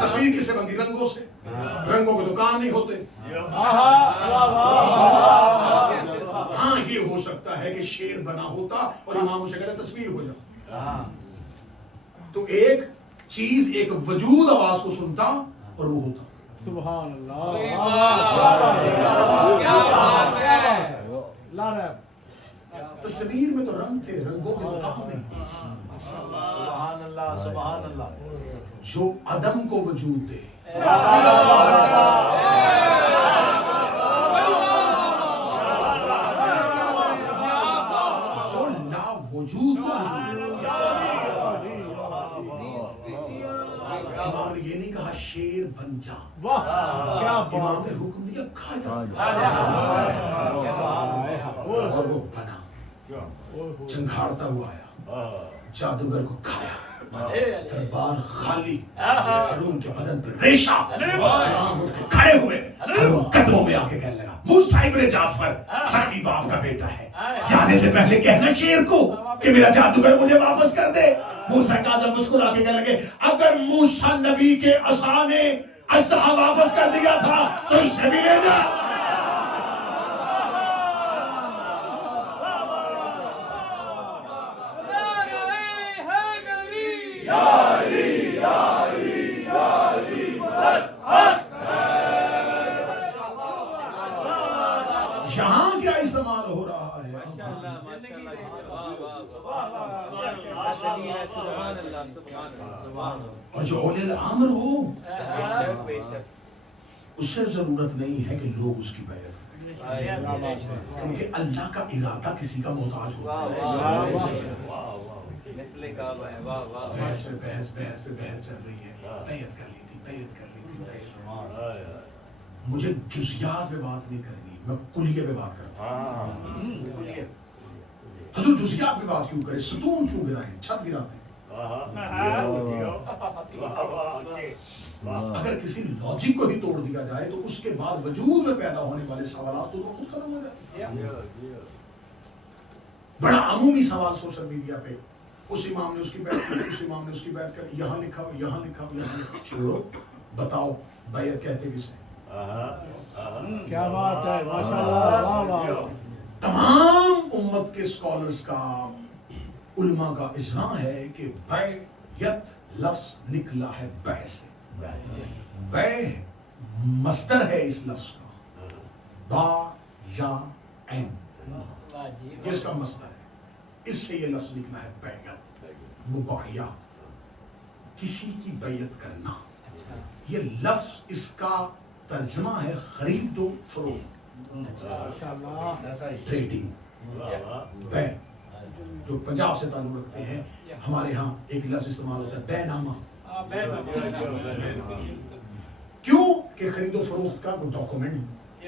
تصویر کس سے بنتی؟ رنگوں سے. رنگوں کے دکان نہیں ہوتے. ہاں یہ ہو سکتا ہے کہ شیر بنا ہوتا اور امام اسے کہتے تصویر ہو جا. تو ایک چیز، ایک وجود آواز کو سنتا اور وہ ہوتا. سبحان اللہ. تصویر میں تو رنگ تھے، رنگوں کے دکان نہیں. سبحان اللہ سبحان اللہ. جو عدم کو وجود دے، جو لا وجود کو وجود دے. امام نے یہ نہیں کہا شیر بن جا، امام نے حکم دیا کھا جا، اور وہ بنا. چنگھاڑتا ہوا آیا، جادوگر کو کھایا. دربار خالی، ہارون کے بدن پر ریشہ. امام اٹھ کے کھڑے ہوئے، ہارون قدموں میں آ کے کہنے لگا موسیٰ ابن جعفر سخی باپ کا بیٹا ہے، جانے سے پہلے کہنا شیر کو کہ میرا جادوگر مجھے واپس کر دے. موسیٰ کاظم مسکرا کے کہنے لگے اگر موسیٰ نبی کے عصا نے اژدہا واپس کر دیا تھا تو اسے بھی لے جا. یہاں کیا استعمال ہو رہا ہے؟ اور جو اولی الامر ہو اس سے ضرورت نہیں ہے کہ لوگ اس کی بیعت کریں، کیونکہ اللہ کا ارادہ کسی کا محتاج ہوتا ہے. بحث پہ بحث چل رہی ہے، بیعت کر لی تھی. مجھے جزیات پہ بات نہیں کرنی، میں کلیے پہ بات کرتا ہوں. حضور جزیات پہ بات کیوں کرے؟ ستون کیوں گرائیں، چھت گراتے ہیں. اگر کسی لاجک کو ہی توڑ دیا جائے تو اس کے بعد وجود میں پیدا ہونے والے سوالات تو خود ختم ہو جاتے ہیں. بڑا عمومی سوال سوشل میڈیا پہ، اس امام نے اس کی بیعت کی، اس امام نے اس کی بیعت کری، یہاں لکھا ہو، یہاں لکھا ہو، یہاں لکھا ہو. چھوڑو، بتاؤ بیعت کہتے کسے؟ کیا بات ہے ماشاءاللہ واہ واہ تمام امت کے اسکالرس کا علماء کا اجماع ہے کہ بیعت لفظ نکلا ہے بے سے بے مصدر ہے اس لفظ کا با یا عین یہ اس کا مصدر ہے اس سے یہ لفظ نکلا ہے بیعت مباحیہ کسی کی بیعت کرنا یہ لفظ اس کا ترجمہ ہے خرید و فروخت ٹریڈنگ بے جو پنجاب سے تعلق رکھتے ہیں ہمارے ہاں ایک لفظ استعمال ہوتا ہے بے نامہ کیوں کہ خرید و فروخت کا وہ ڈاکومنٹ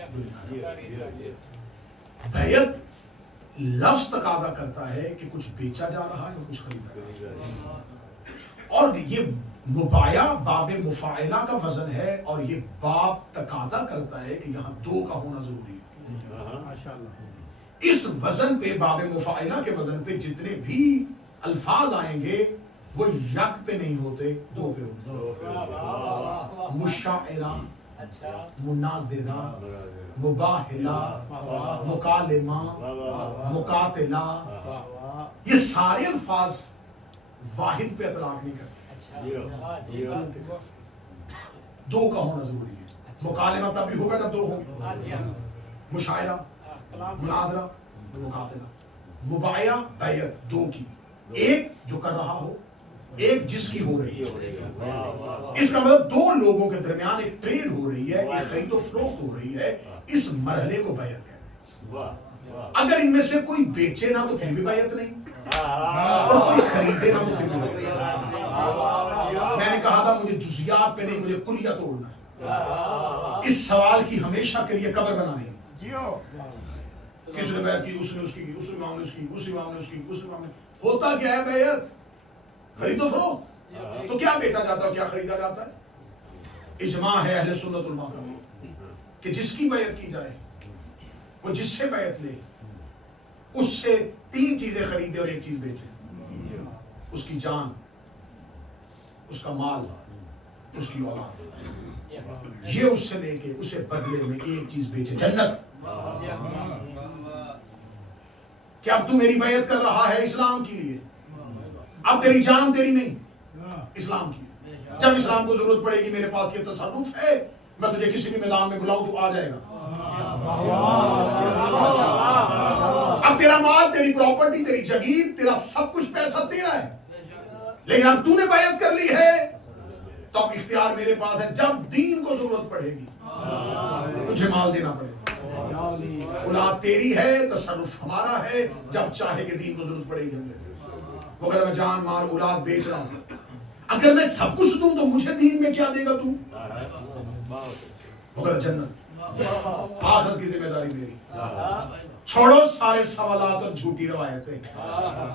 بیعت لفظ تقاضا کرتا ہے کہ کچھ بیچا جا رہا ہے اور کچھ خریدا جا رہا ہے اور یہ مبایع باب مفاعلہ کا وزن ہے اور یہ باب تقاضا کرتا ہے کہ یہاں دو کا ہونا ضروری ہے اس وزن پہ باب مفاعلہ کے وزن پہ جتنے بھی الفاظ آئیں گے وہ یک پہ نہیں ہوتے دو پہ ہوتے مشاعرہ مناظرہ مباہلہ مکالمہ مقاتلہ یہ سارے الفاظ واحد پہ اطلاق نہیں کرتے دو کا ہونا ضروری ہے مکالمہ تب بھی ہوگا جب دو ہو مشاعرہ مناظرہ مقاتلہ مبایعہ بیعت دو کی ایک جو کر رہا ہو ایک جس کی ہو رہی ہے اس کا مطلب دو لوگوں کے درمیان ایک ٹریڈ ہو رہی ہے ایک خرید و فروخت ہو رہی ہے اس مرحلے کو بیعت کہتے ہیں اگر ان میں سے کوئی بیچے نہ تو پھر بھی بیعت نہیں اور کوئی خریدے نہ تو پھر بھی بیعت نہیں میں نے کہا تھا مجھے جزیات پہ نہیں مجھے کلیہ توڑنا ہے اس سوال کی ہمیشہ کے لیے قبر بنانی کسی نے بیعت کی اس نے اس کی اس امام نے اس کی اس امام نے اس کی اس امام نے ہوتا کیا ہے بیعت خرید و فروخت تو کیا بیچا جاتا ہے کیا خریدا جاتا ہے اجماع ہے اہل سنت علماء کا کہ جس کی بیعت کی جائے وہ جس سے بیعت لے اس سے تین چیزیں خریدے اور ایک چیز بیچے اس کی جان اس کا مال اس کی اولاد یہ اس سے لے کے اسے بدلے میں ایک چیز بیچے جنت کہ اب تو میری بیعت کر رہا ہے اسلام کے لیے اب تیری جان تیری نہیں اسلام کی جب اسلام کو ضرورت پڑے گی میرے پاس یہ تصرف ہے میں تجھے کسی بھی میدان میں بلاؤں تو آ جائے گا اب تیرا مال تیری پراپرٹی تیری جگیر تیرا سب کچھ پیسہ تیرا ہے لیکن اب تو نے بیعت کر لی ہے تو اب اختیار میرے پاس ہے جب دین کو ضرورت پڑے گی تجھے مال دینا پڑے گا اولاد تیری ہے تصرف ہمارا ہے جب چاہے کہ دین کو ضرورت پڑے گی وہ کہتا میں جان مال اولاد بیچ رہا ہوں اگر میں سب کچھ دوں تو مجھے دین میں کیا دے گا تو وہ کہتا جنت آخرت کی ذمہ داری میری چھوڑو سارے سوالات اور جھوٹی روایتیں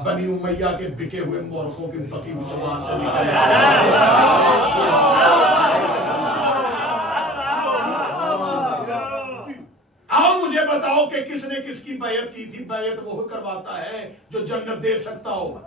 بنی امیہ کے بکے ہوئے مورخوں کی بکی زبان سے نکلے آؤ مجھے بتاؤ کہ کس نے کس کی بیعت کی تھی بیعت وہ کرواتا ہے جو جنت دے سکتا ہو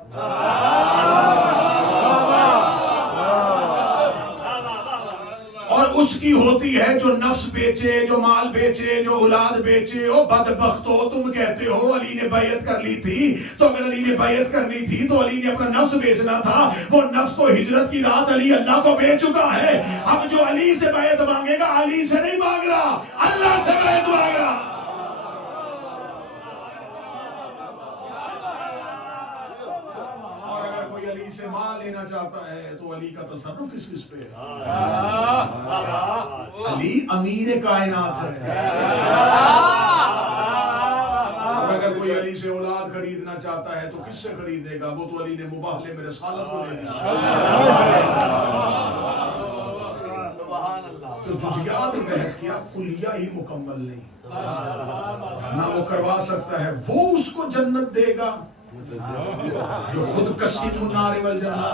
اور اس کی ہوتی ہے جو نفس بیچے جو مال بیچے جو اولاد بیچے او بدبخت ہو تم کہتے ہو علی نے بیعت کر لی تھی تو اگر علی نے بیعت کرنی تھی تو علی نے اپنا نفس بیچنا تھا وہ نفس کو ہجرت کی رات علی اللہ کو بیچ چکا ہے اب جو علی سے بیعت مانگے گا علی سے نہیں مانگ رہا اللہ سے بیعت مانگ رہا علی سے مال لینا چاہتا ہے تو علی کا تصرف کس پہ ہے علی امیر کائنات ہے اگر کوئی علی سے اولاد خریدنا چاہتا ہے تو کس سے خریدے گا وہ تو علی نے مباہلے میں رسالت کو دے دیا تو جزیات بحث کیا کلیہ ہی مکمل نہیں نہ وہ کروا سکتا ہے وہ اس کو جنت دے گا جو خود کسیم النار والجنہ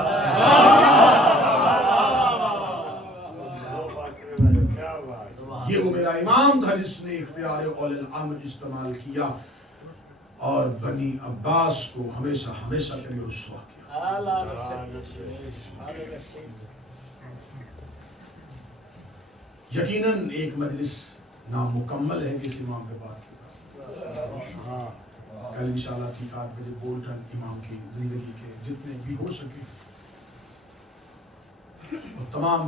یہ وہ میرا امام تھا جس نے اختیار اول الامر استعمال کیا اور بنی عباس کو ہمیشہ ہمیشہ کے لیے رسوا کیا یقیناً ایک مجلس نامکمل ہے کہ اس امام کے بعد کل انشاءاللہ ٹھیک 8 بجے بولٹن امام کی زندگی کے جتنے بھی ہو سکے وہ تمام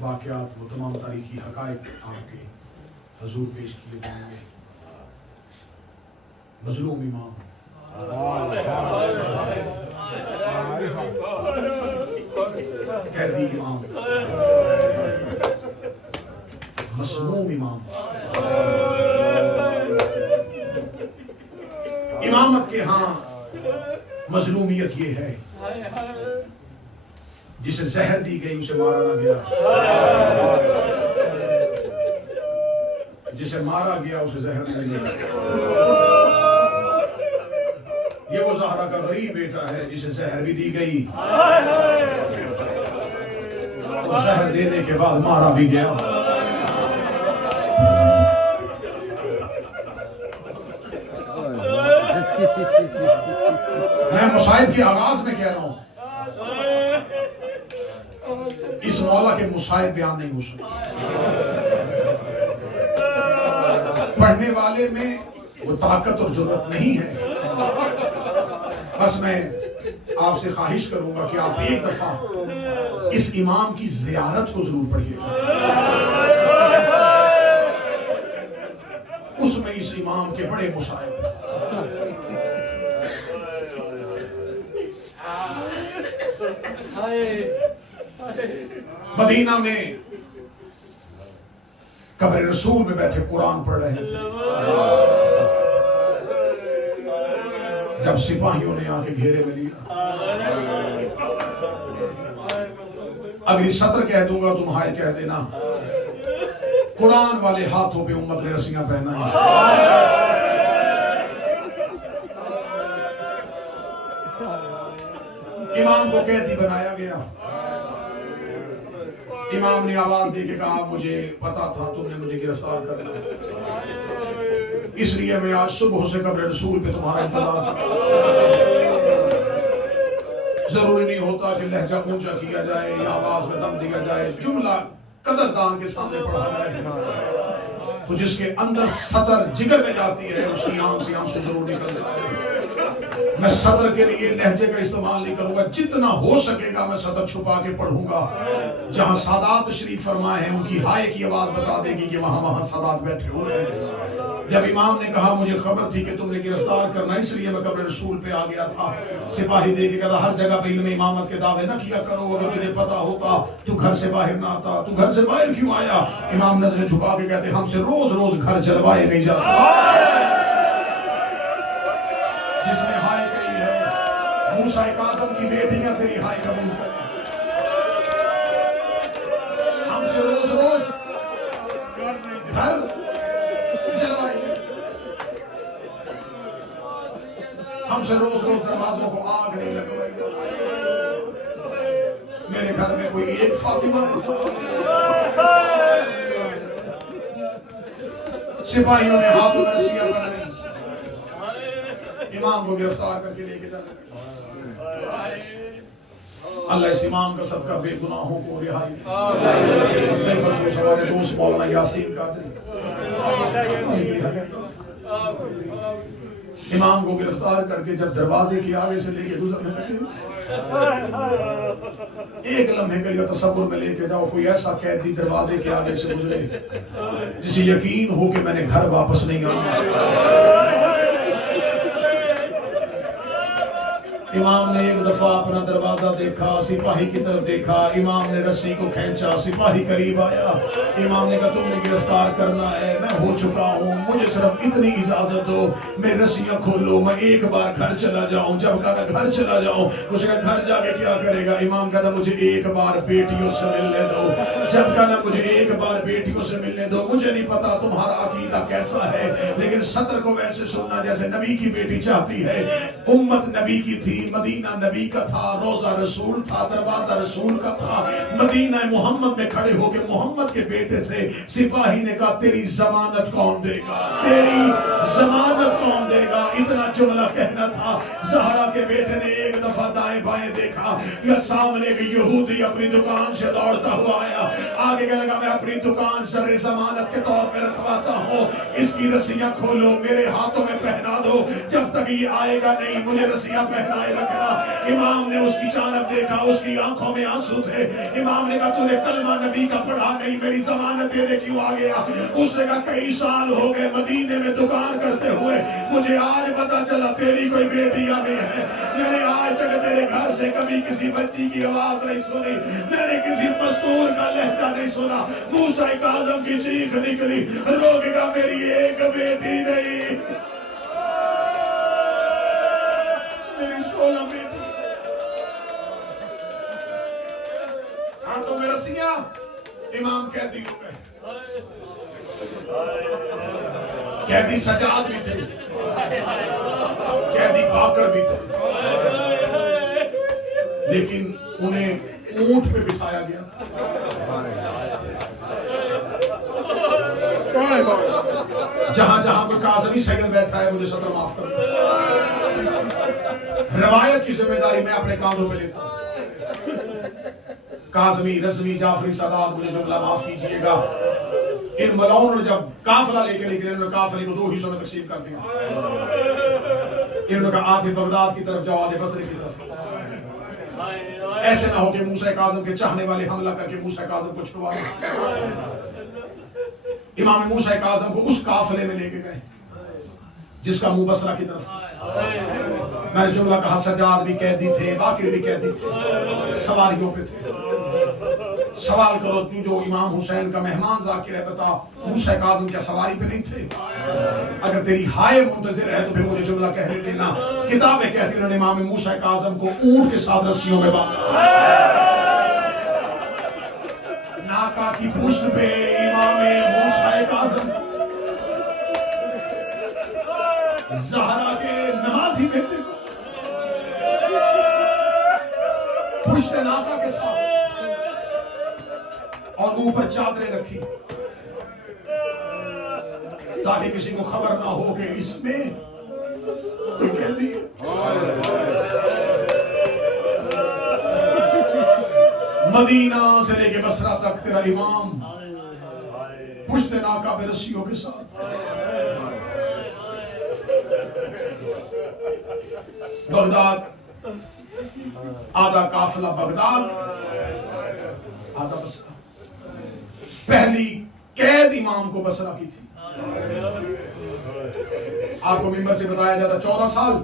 واقعات، وہ تمام تاریخی حقائق آپ کے حضور پیش کیے جائیں گے. مظلوم امام، قیدی امام، مسموم امام. امامت کے ہاں مظلومیت یہ ہے جسے زہر دی گئی اسے مارا نہ گیا، جسے مارا گیا اسے زہر نہیں ملا. یہ وہ زہرا کا غریب بیٹا ہے جسے زہر بھی دی گئی اور زہر دینے کے بعد مارا بھی گیا. میں مصائب کے آغاز میں کہہ رہا ہوں اس مولا کے مصائب بیان نہیں ہو سکتے. پڑھنے والے میں وہ طاقت اور جرت نہیں ہے. بس میں آپ سے خواہش کروں گا کہ آپ ایک دفعہ اس امام کی زیارت کو ضرور پڑھیے. اس میں اس امام کے بڑے مصائب. مدینہ میں قبر رسول میں بیٹھے قرآن پڑھ رہے تھے جب سپاہیوں نے آ کے گھیرے میں لیا. اگلی سطر کہہ دوں گا، تم ہائے کہہ دینا. قرآن والے ہاتھوں پہ امت نے رسیاں پہنائی. امام کو قیدی بنایا گیا. امام نے آواز دے کے کہا مجھے پتا تھا تم نے مجھے گرفتار کرنا ہے، اس لیے میں آج صبح سے قبر رسول پہ تمہارا انتظار کرتا ہوں. ضروری نہیں ہوتا کہ لہجہ اونچا کیا جائے یا آواز میں دم دیا جائے، جملہ قدردان کے سامنے پڑھا جائے تو جس کے اندر سطر جگر میں جاتی ہے اس کی آنکھ سے آنسو ضرور نکلتا ہے. میں سطر کے لیے لہجے کا استعمال نہیں کروں گا، جتنا ہو سکے گا میں سطر چھپا کے پڑھوں گا. جہاں سادات تشریف فرمائے ہیں ان کی ہائے کی آواز بتا دے گی کہ وہاں سادات بیٹھے ہوئے ہیں. جب امام نے کہا مجھے خبر تھی کہ تم نے گرفتار کرنا، اس لیے میں قبر رسول پہ آ گیا تھا. سپاہی دے کے کہا ہر جگہ پہ علم امامت کے دعوے نہ کیا کرو، اگر تجھے پتا ہوتا تو گھر سے باہر نہ آتا. تو گھر سے باہر کیوں آیا؟ امام نظریں جھکا کے کہتے ہم سے روز روز گھر جلوائے نہیں جاتا. جس نے ہائے کہی ہے موسیٰ کاظم کی بیٹیاں تیری ہائے قبول کریں. ہم سے روز روز گھر جلوائے نہیں، ہم سے روز روز دروازوں کو آگ نہیں لگوائی. میرے گھر میں کوئی ایک فاطمہ ہے. سپاہیوں نے ہاتھوں میں رسیاں بنائی، امام کو گرفتار کر کے لے کے جانے لگے. اللہ اس امام کا صدقہ بے گناہوں کو رہائی دے. بالخصوص ہمارے دوست مولانا یاسین قادری امام کو گرفتار کر کے جب دروازے کی آگے سے لے کے گزرنے لگے، ایک لمحے کے لیے تصور میں لے کے جاؤ کوئی ایسا قیدی دروازے کے آگے سے گزرے جسے یقین ہو کہ میں نے گھر واپس نہیں آنا. امام نے ایک دفعہ اپنا دروازہ دیکھا، سپاہی کی طرف دیکھا، امام نے رسی کو کھینچا، سپاہی قریب آیا. امام نے کہا تم نے گرفتار کرنا ہے، میں ہو چکا ہوں، مجھے صرف اتنی اجازت دو، میری رسیاں کھولو، میں ایک بار گھر چلا جاؤں. جب کہا گھر چلا جاؤں، اس نے گھر جا کے کیا کرے گا؟ امام کہا مجھے ایک بار بیٹیوں سے ملنے دو. جب کہا مجھے ایک بار بیٹیوں سے ملنے دو. مجھے نہیں پتا تمہارا عقیدہ کیسا ہے، لیکن سطر کو ویسے سننا جیسے نبی کی بیٹی چاہتی ہے. امت نبی کی تھی، مدینہ نبی کا تھا، روزہ رسول تھا، دروازہ رسول کا تھا. مدینہ محمد میں کھڑے ہو کے محمد کے بیٹے سے سپاہی نے کہا تیری ضمانت کون دے گا؟ تیری ضمانت کون دے گا؟ اتنا جملہ کہنا تھا. زہرا کے بیٹے نے ایک دفعہ دائیں بائیں دیکھا, یا سامنے ایک یہودی اپنی دکان سے دوڑتا ہوا آیا. آگے کہنے لگا میں اپنی دکان سر ضمانت کے طور پہ رکھواتا ہوں, اس کی رسیاں کھولو, میرے ہاتھوں میں پہنا دو, جب تک یہ آئے گا نہیں مجھے رسیاں پہنائے رکھنا. امام نے اس کی جانب دیکھا, اس کی آنکھوں میں آنسو تھے. امام نے کہا تو نے کلمہ نبی کا پڑھا نہیں, میری ضمانت دینے کیوں آ گیا؟ اس نے کہا کئی سال ہو گئے مدینے میں دکان کرتے ہوئے, مجھے آج پتا چلا تیری کوئی بیٹی ابھی ہے. میں نے آج تک تیرے گھر سے کبھی کسی بچی کی آواز نہیں سنی, میں نے کسی مستور کا لہجہ نہیں سنا. موسیٰ کاظم کی چیخ نکلی, روکے گا میری ایک بیٹی نہیں, میری 16 بیٹی. ہاتھوں میں رسیاں, امام قیدی ہو گئے. قیدی سجاد بھی تھے, قیدی باکر بھی تھے, لیکن انہیں اونٹ پہ بٹھایا گیا. جہاں جہاں کوئی کاظمی سید بیٹھا ہے مجھے صدر معاف کر. روایت کی ذمہ داری میں اپنے کاندھوں پہ لیتا ہوں. کاظمی, رضوی, جعفری, سادات, مجھے جملہ معاف کیجئے گا, ان ملاؤں نے جب قافلہ لے کے نکلے, انہوں نے قافلے کو 2 حصوں میں تقسیم کر دیا. انہوں نے کہا آدھے بغداد کی طرف جاؤ, آدھے بصرے کی طرف. ایسے نہ ہو کہ موسیٰ کاظم کے چاہنے والے حملہ کر کے موسیٰ کاظم کو چھڑوا دیں. امام موسیٰ کاظم کو اس قافلے میں لے کے گئے جس کا منہ بصرہ کی طرف. میں نے جملہ کہا سجاد بھی قیدی تھے, باقر بھی قیدی تھے, سواریوں پہ تھے. سوال کرو تو جو امام حسین کا مہمان ذاکر ہے, بتا موسیٰ کاظم کیا سواری پہ نہیں تھے؟ اگر تیری ہائے منتظر ہے تو پھر مجھے جملہ کہنے دینا. کتابیں کہتی ہیں انہوں نے امام موسیٰ کاظم کو اونٹ کے ساتھ رسیوں میں باندھا. ناکا کی پشت پہ امام موسیٰ کاظم, زہرا کے نمازی بیٹے کو پشت ناکا کے ساتھ, اور اوپر چادریں رکھی تاکہ کسی کو خبر نہ ہو کہ اس میں کوئی قیدی ہے. مدینہ سے لے کے بصرہ تک تیرا امام پشت ناکا پہ رسیوں کے ساتھ. بغداد, آدھا قافلہ بغداد, آدھا بصرہ. پہلی قید امام کو بصرہ کی تھی. آپ کو منبر سے بتایا جاتا 14 سال,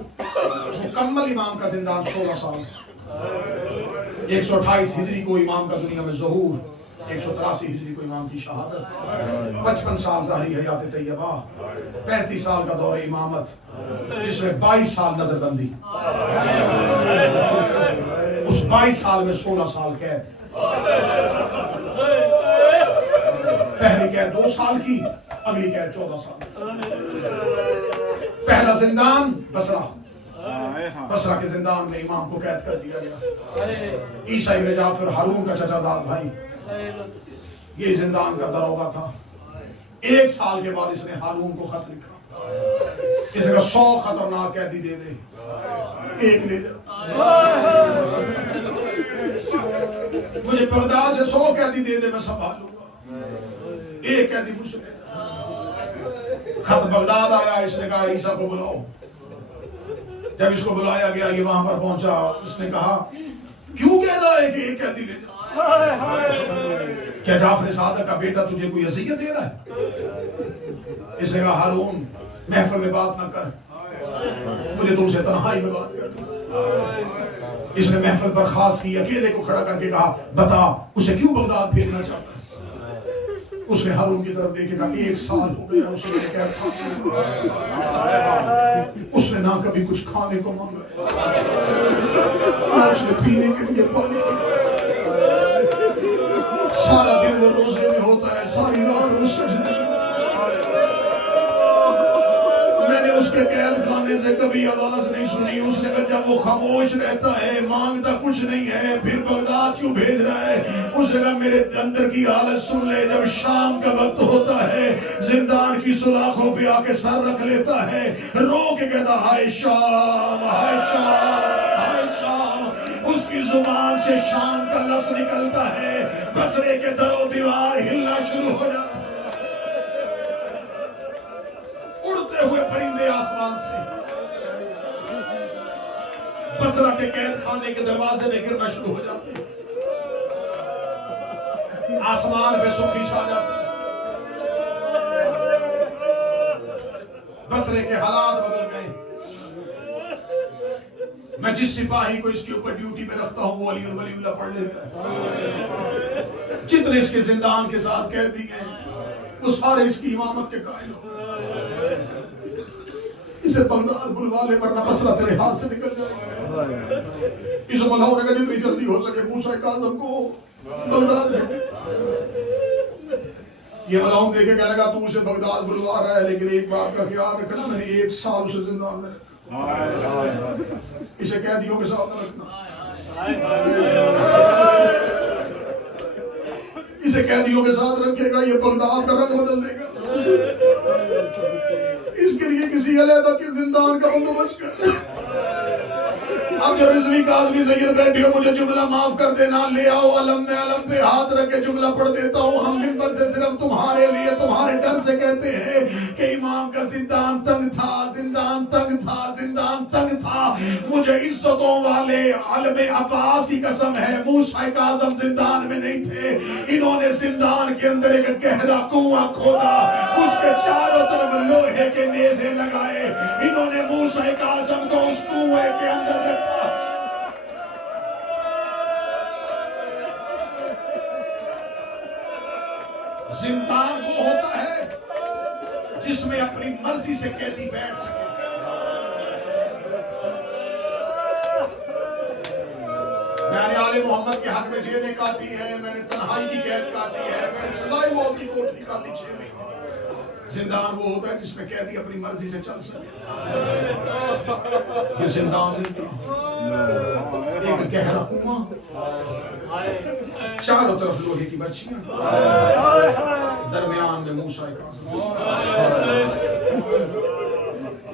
مکمل امام کا زندان 16 سال. 128 ہجری کو امام کا دنیا میں ظہور, 183 ہجری کو امام کی شہادت, 55 سال ظاہری حیات طیبہ, 35 سال کا دور امامت جس میں 22 سال نظر بندی, اس 22 سال میں 16 سال قید. پہلی قید 2 سال کی, اگلی قید 14 سال. پہلا زندان بصرہ, بصرہ کے زندان میں امام کو قید کر دیا گیا. عیسیٰ ابن جعفر ہارون کا چچا داد بھائی یہ زندان کا دروگہ تھا. 1 سال کے بعد اس نے ہارون کو خط لکھا, اس نے کہا 100 خطرناک قیدی دے دے, 1 لے جا. مجھے بغداد سے 100 قیدی دے دے, میں سنبھالوں گا, 1 قیدی مجھ سے لے جا. خط بغداد آیا, اس نے کہا عیسیٰ کو بلاؤ. جب اس کو بلایا گیا, یہ وہاں پر پہنچا, اس نے کہا کیوں کہہ رہا ہے کہ 1 قیدی لے جا؟ کیا جعفر صادق کا بیٹا تجھے کوئی اذیت دے رہا ہے؟ اس نے کہا ہارون محفل میں بات نہ کر, مجھے تم سے تنہائی میں بات کر. اس نے محفل پر خاص کی, اکیلے کو کھڑا کر کے کہا بتا اسے کیوں بغداد بھیجنا چاہتا ہے؟ اس نے ہارون کی طرف دیکھے کہا 1 سال ہو گیا اسے میں قید تھا. اس نے نہ کبھی کچھ کھانے کو مانگا, نہ اس نے پینے کے لیے پانی پیا. سارا دن وہ روزے میں ہوتا ہے, ساری رات وہ سجدے میں. میں نے اس کے قید خانے سے کبھی آواز نہیں سنی. اس نے کہا جب وہ خاموش رہتا ہے, مانگتا کچھ نہیں ہے, پھر بغداد کیوں بھیج رہا ہے؟ اس نے کہا میرے اندر کی حالت سن لے. جب شام کا وقت ہوتا ہے, زندان کی سلاخوں پہ آ کے سر رکھ لیتا ہے, رو کے کہتا ہائے شام, ہائے شام, ہائے شام. اس کی زبان سے شام کا لفظ نکلتا ہے, بصرے کے در و دیوار ہلنا شروع ہو جاتا. اڑتے ہوئے پرندے آسمان سے بصرہ کے قید خانے کے دروازے میں گرنا شروع ہو جاتے ہیں. آسمان پہ سکھی چھا جاتی ہے. بصرے کے حالات بدل گئے. میں جس سپاہی کو اس کے اوپر ڈیوٹی میں رکھتا ہوں وہ ولی اللہ پڑھ لیتا ہے. جتنے اس کے زندان کے ساتھ قید دی گئے وہ سارے اس کی امامت کے قائل ہو. اسے بغداد بلوا لے ورنہ بصرہ تیرے ہاتھ سے نکل جائے. اس ملہوں نے کہا جتنی جلدی ہو سکے موسیٰ کاظم کو بغداد میں. یہ ملہوں دیکھے کہنے لگا تو اسے بغداد بلوا رہا ہے, لیکن ایک بات کا خیال رکھنا, میں نے 1 سال اسے زندان میں رکھا. اسے قیدیوں کے ساتھ نہ رکھنا, اسے قیدیوں کے ساتھ رکھے گا, یہ بغداد کا رنگ بدل دے گا. اس کے لیے کسی علیحدہ کے زندان کا بندوبست کر. اب جو رضوی کاظمی سید بیٹھے ہو, مجھے جملہ معاف کر دینا, لے آؤ علم میں علم پہ ہاتھ رکھ کے جملہ پڑھ دیتا ہوں. ہم منبر سے صرف تمہارے لیے, تمہارے ڈر سے کہتے ہیں کہ امام کا زندان تنگ تھا, زندان تنگ تھا, زندان تنگ تھا. مجھے عزتوں والے علم عباس کی قسم ہے, موسیٰ کاظم زندان میں نہیں تھے. انہوں نے زندان کے اندر ایک گہرا کنواں کھودا, اس کے چاروں طرف لوہے کے نیزے لگائے. انہوں نے موسیٰ کاظم کو اس کنویں کے اندر رکھا. زندان وہ ہوتا ہے جس میں اپنی مرضی سے قیدی بیٹھ سکے. میں نے آل محمد کے حق میں جیلیں کاٹی ہیں, میں نے تنہائی کی قید کاٹی ہے, میں نے سزائے موت کی کوٹھی کاٹی 6 مہینے. زندان وہ ہوتا ہے جس میں قیدی اپنی مرضی سے چل سکے. یہ زندان نہیں تھا, ایک گہرا کنواں, چاروں طرف لوہے کی برچیاں, درمیان میں موسیٰ کاظم.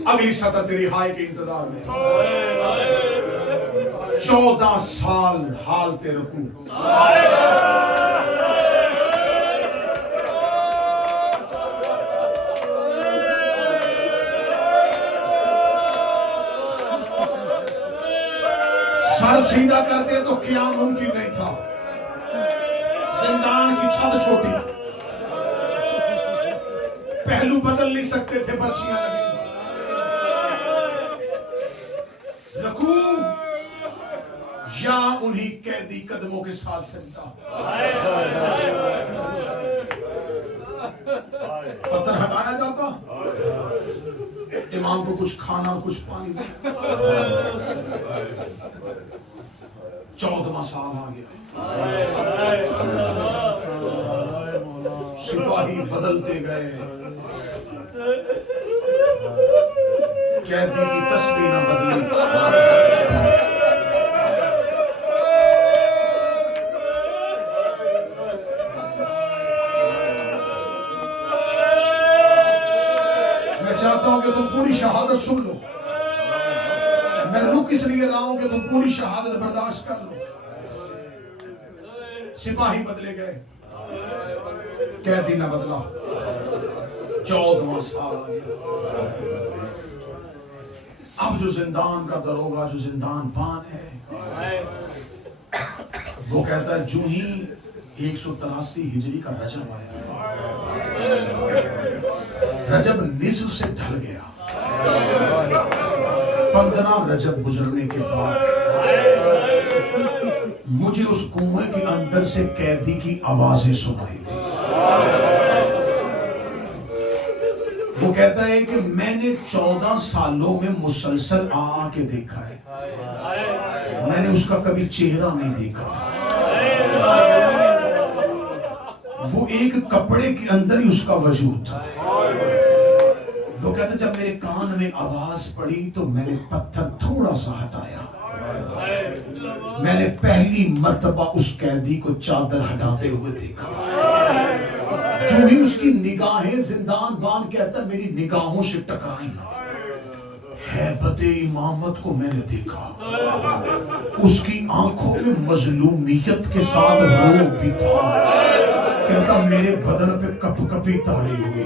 اگلی سطر تیری رہائی کے انتظار میں. 14 سال حالت رکوع. سر سیدھا کرتے تو قیام ممکن نہیں تھا. زندان کی چھت چھوٹی, پہلو بدل نہیں سکتے تھے, برچیاں لگی. رکوع یا انہی قیدی قدموں کے ساتھ سجدہ. پتھر ہٹایا جاتا, امام کو کچھ کھانا کچھ پانی. 14واں سال آ گیا. سپاہی بدلتے گئے, قیدی کی تسبیح نہ بدلی. میں چاہتا ہوں کہ تم پوری شہادت سن لو. میں رک اس لیے رہا ہوں کہ تم پوری شہادت برداشت کر لو. سپاہی بدلے گئے, قیدی نہ بدلا. 14واں سال آ گیا. اب جو زندان کا دروگا, جو زندان بان ہے, وہ کہتا ہے جو ہی 183 ہجری کا رجب آیا, رجب نصف سے ڈھل گیا. 15 رجب گزرنے کے بعد مجھے اس کنویں کے اندر سے قیدی کی آوازیں سنائی تھی. وہ کہتا ہے کہ میں نے 14 سالوں میں مسلسل آ کے دیکھا ہے, میں نے اس کا کبھی چہرہ نہیں دیکھا تھا. وہ ایک کپڑے کے اندر ہی اس کا وجود تھا. وہ کہتے جب میرے کان میں آواز پڑی تو میں نے پتھر تھوڑا سا ہٹایا، میں نے پہلی مرتبہ اس قیدی کو چادر ہٹاتے ہوئے دیکھا، جو ہی اس کی نگاہیں زندان بان کہتا میری نگاہوں سے ٹکرائیں، ہیبت امامت کو میں نے دیکھا، اس کی آنکھوں میں مظلومیت کے ساتھ روب بھی تھا، کہتا میرے بدن پہ کپ کپی تاری ہوئی،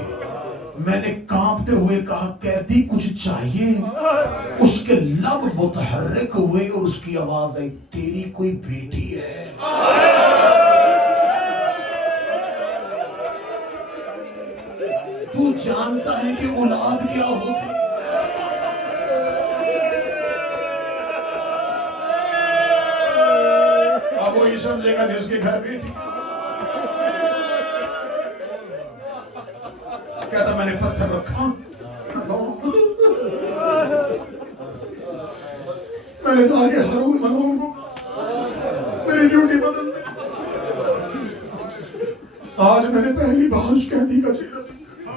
میں نے کانپتے ہوئے کہا قیدی کچھ چاہیے؟ اس کے لب متحرک ہوئے اور اس کی آواز آئی تیری کوئی بیٹی ہے؟ تو جانتا ہے کہ اولاد کیا ہوتی؟ اب وہی سمجھے گا جس کے گھر بیٹی، کہتا میں نے پتھر رکھا، میں نے تو آگے ہارون منون کو میری ڈیوٹی بدل دی، آج میں نے پہلی بار اس قیدی کا چہرہ دیکھا،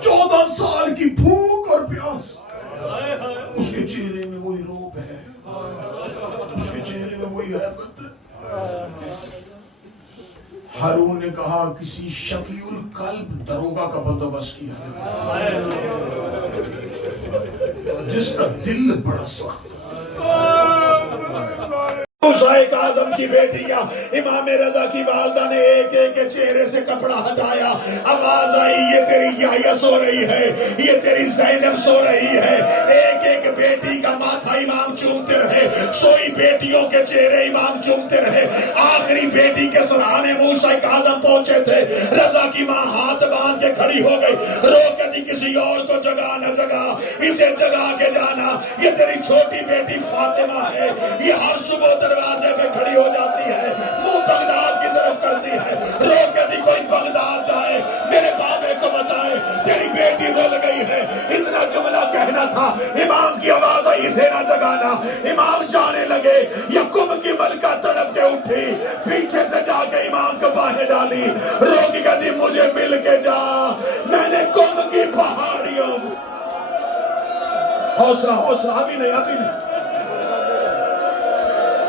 14 سال کی بھوک اور پیاس، اس کے چہرے میں وہی روب ہے، اس کے چہرے میں وہی ہیبت ہے۔ ہارون نے کہا کسی شقی القلب دروگا کا بندوبست کیا جس کا دل بڑا سخت۔ موسیٰ کاظم کی بیٹیاں امام رضا کی والدہ نے ایک ایک کے چہرے سے کپڑا ہٹایا، آواز آئی یہ تیری یحییٰ سو رہی ہے، یہ تیری زینب سو رہی ہے، ایک ایک بیٹی کا ماتھا امام چومتے رہے، سوئی بیٹیوں کے چہرے امام چومتے رہے، آخری بیٹی کے سرحانے موسیٰ کاظم پہنچے تھے، رضا کی ماں ہاتھ باندھ کے کھڑی ہو گئی، رو کے دی کسی اور کو جگا نہ جگا، اسے جگا کے جانا، یہ تیری چھوٹی بیٹی فاطمہ ہے، یہ ہر صبح دروازے پہ کھڑی ہو جاتی ہے، منہ بغداد کی طرف کرتی ہے، رو کے دی کوئی بغداد جائے میرے بابے کو بتائے تیری بیٹی رول گئی ہے، اتنا جملہ کہنا تھا، امام کی آواز آئی اسے نہ جگانا، امام جانے لگے، یعقوب کی ملکہ تڑپ کے اٹھی، پیچھے سے جا کے امام کو باہیں ڈالی، رو کے کہتی مجھے مل کے جا، میں نے کم کی پہاڑیوں، حوصلہ حوصلہ ابھی نہیں،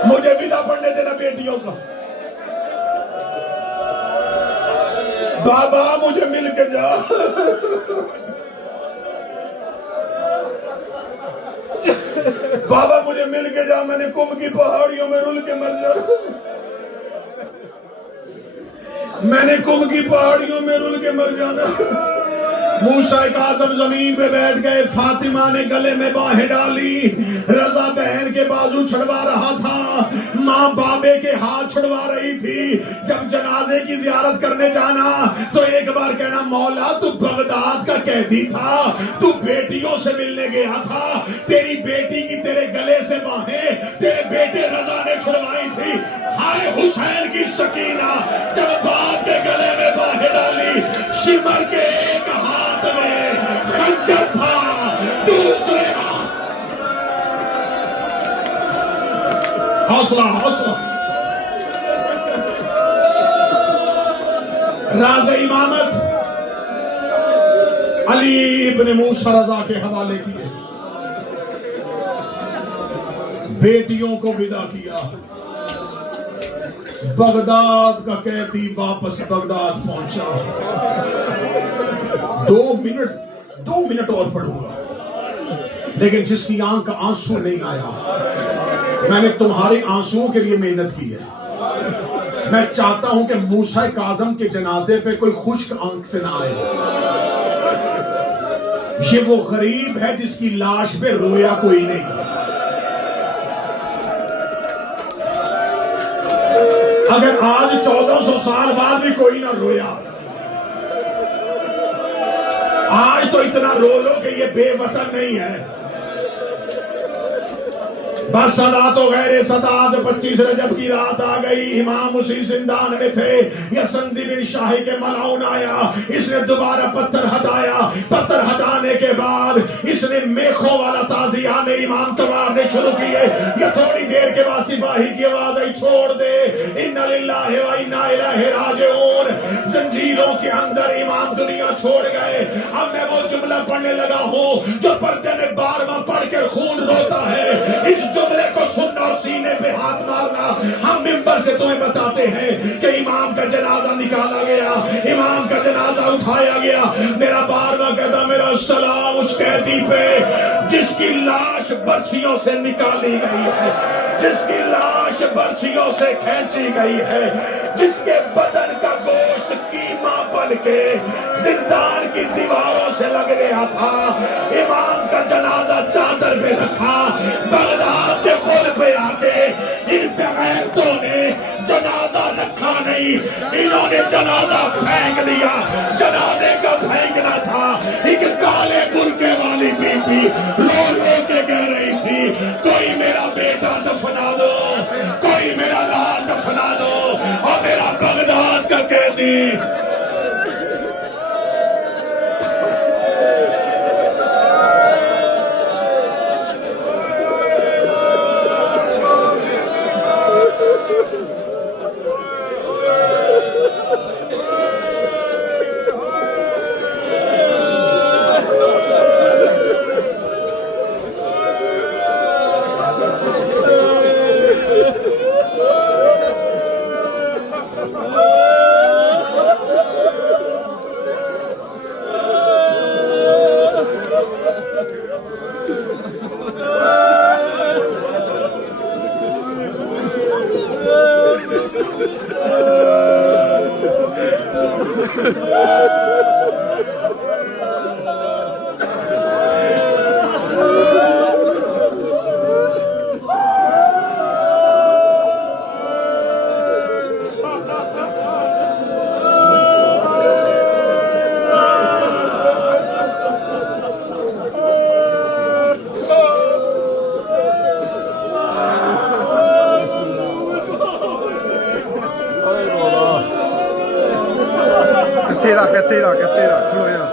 مجھے ودا پڑھنے دینا بیٹیوں کا، بابا مجھے مل کے جا، بابا مجھے مل کے جا، میں نے کم کی پہاڑیوں میں رل کے مر جا، میں نے کم کی پہاڑیوں میں رل کے مر جانا۔ موسیٰ کاظم زمین پہ بیٹھ گئے، فاطمہ نے گلے میں باہیں ڈالی، رضا بہن کے بازو چھڑوا رہا تھا، ماں بابے کے ہاتھ چھڑوا رہی تھی، جب جنازے کی زیارت کرنے جانا تو ایک بار کہنا مولا تو بغداد کا قیدی تھا، تو بیٹیوں سے ملنے گیا تھا، تیری بیٹی کی تیرے گلے سے باہیں تیرے بیٹے رضا نے چھڑوائی تھی، ہائے حسین کی سکینہ جب باپ کے گلے میں باہیں ڈالی، شمر کے ایک ہاتھ میں خنجر تھا، دوسرے حوصلہ حوصلہ، راز امامت علی ابن موسیٰ رضا کے حوالے کیے، بیٹیوں کو ودا کیا، بغداد کا قیدی واپس بغداد پہنچا، 2 منٹ اور پڑھوں گا، لیکن جس کی آنکھ کا آنسو نہیں آیا، میں نے تمہارے آنسوؤں کے لیے محنت کی ہے، میں چاہتا ہوں کہ موسیٰ کاظم کے جنازے پہ کوئی خشک آنکھ سے نہ آئے، یہ وہ غریب ہے جس کی لاش پہ رویا کوئی نہیں، اگر آج 1400 سال بعد بھی کوئی نہ رویا، آج تو اتنا رو لو کہ یہ بے وطن نہیں ہے، بس صدات و غیر صدات 25 رجب کی رات آ گئی، امام اسی زندان میں تھے، یسندی بن شاہی کے ملعون آیا، اس نے دوبارہ پتھر ہٹایا، پتھر ہٹانے کے بعد اس نے میخوں والا تازیانے امام کو مارنے شروع کیے۔ یہ تھوڑی دیر کے بعد سپاہی کی آواز آئی چھوڑ دے، اِنَّا لِلَّهِ وَإِنَّا إِلَيْهِ راجعون۔ زنجیروں کے اندر امام دنیا چھوڑ گئے۔ اب میں وہ جملہ پڑھنے لگا ہوں جو پردے میں بارواں پڑھ کے خون روتا ہے، اس جملے کو سننا اور سینے پہ ہاتھ مارنا۔ ہم ممبر سے تمہیں بتاتے ہیں کہ امام کا جنازہ نکالا گیا، امام کا جنازہ اٹھایا گیا، میرا بارواں کہتا میرا سلام اس قیدی پہ جس کی لاش برچھیوں سے نکالی گئی ہے، جس کی لاش برچھیوں سے کھینچی گئی ہے، جس کے بدن کا گوشت قیمہ بن کے زندان کی دیواروں سے لگ رہا تھا۔ امام کا جنازہ چادر پہ رکھا، بغداد کے پل پہ آ کے ان بغیرتوں نے جنازہ رکھا نہیں، انہوں نے جنازہ پھینک دیا۔ جنازے کا پھینکنا تھا، ایک کالے برقعے والی بی بی رو رو کے کہہ رہی تھی کوئی میرا بیٹا دفنا دو، کوئی میرا لال دفنا دو، اور میرا بغداد کا قیدی ਕਿੱਥੇ ਰੱਖ ਕੀ ਹੋਇਆ?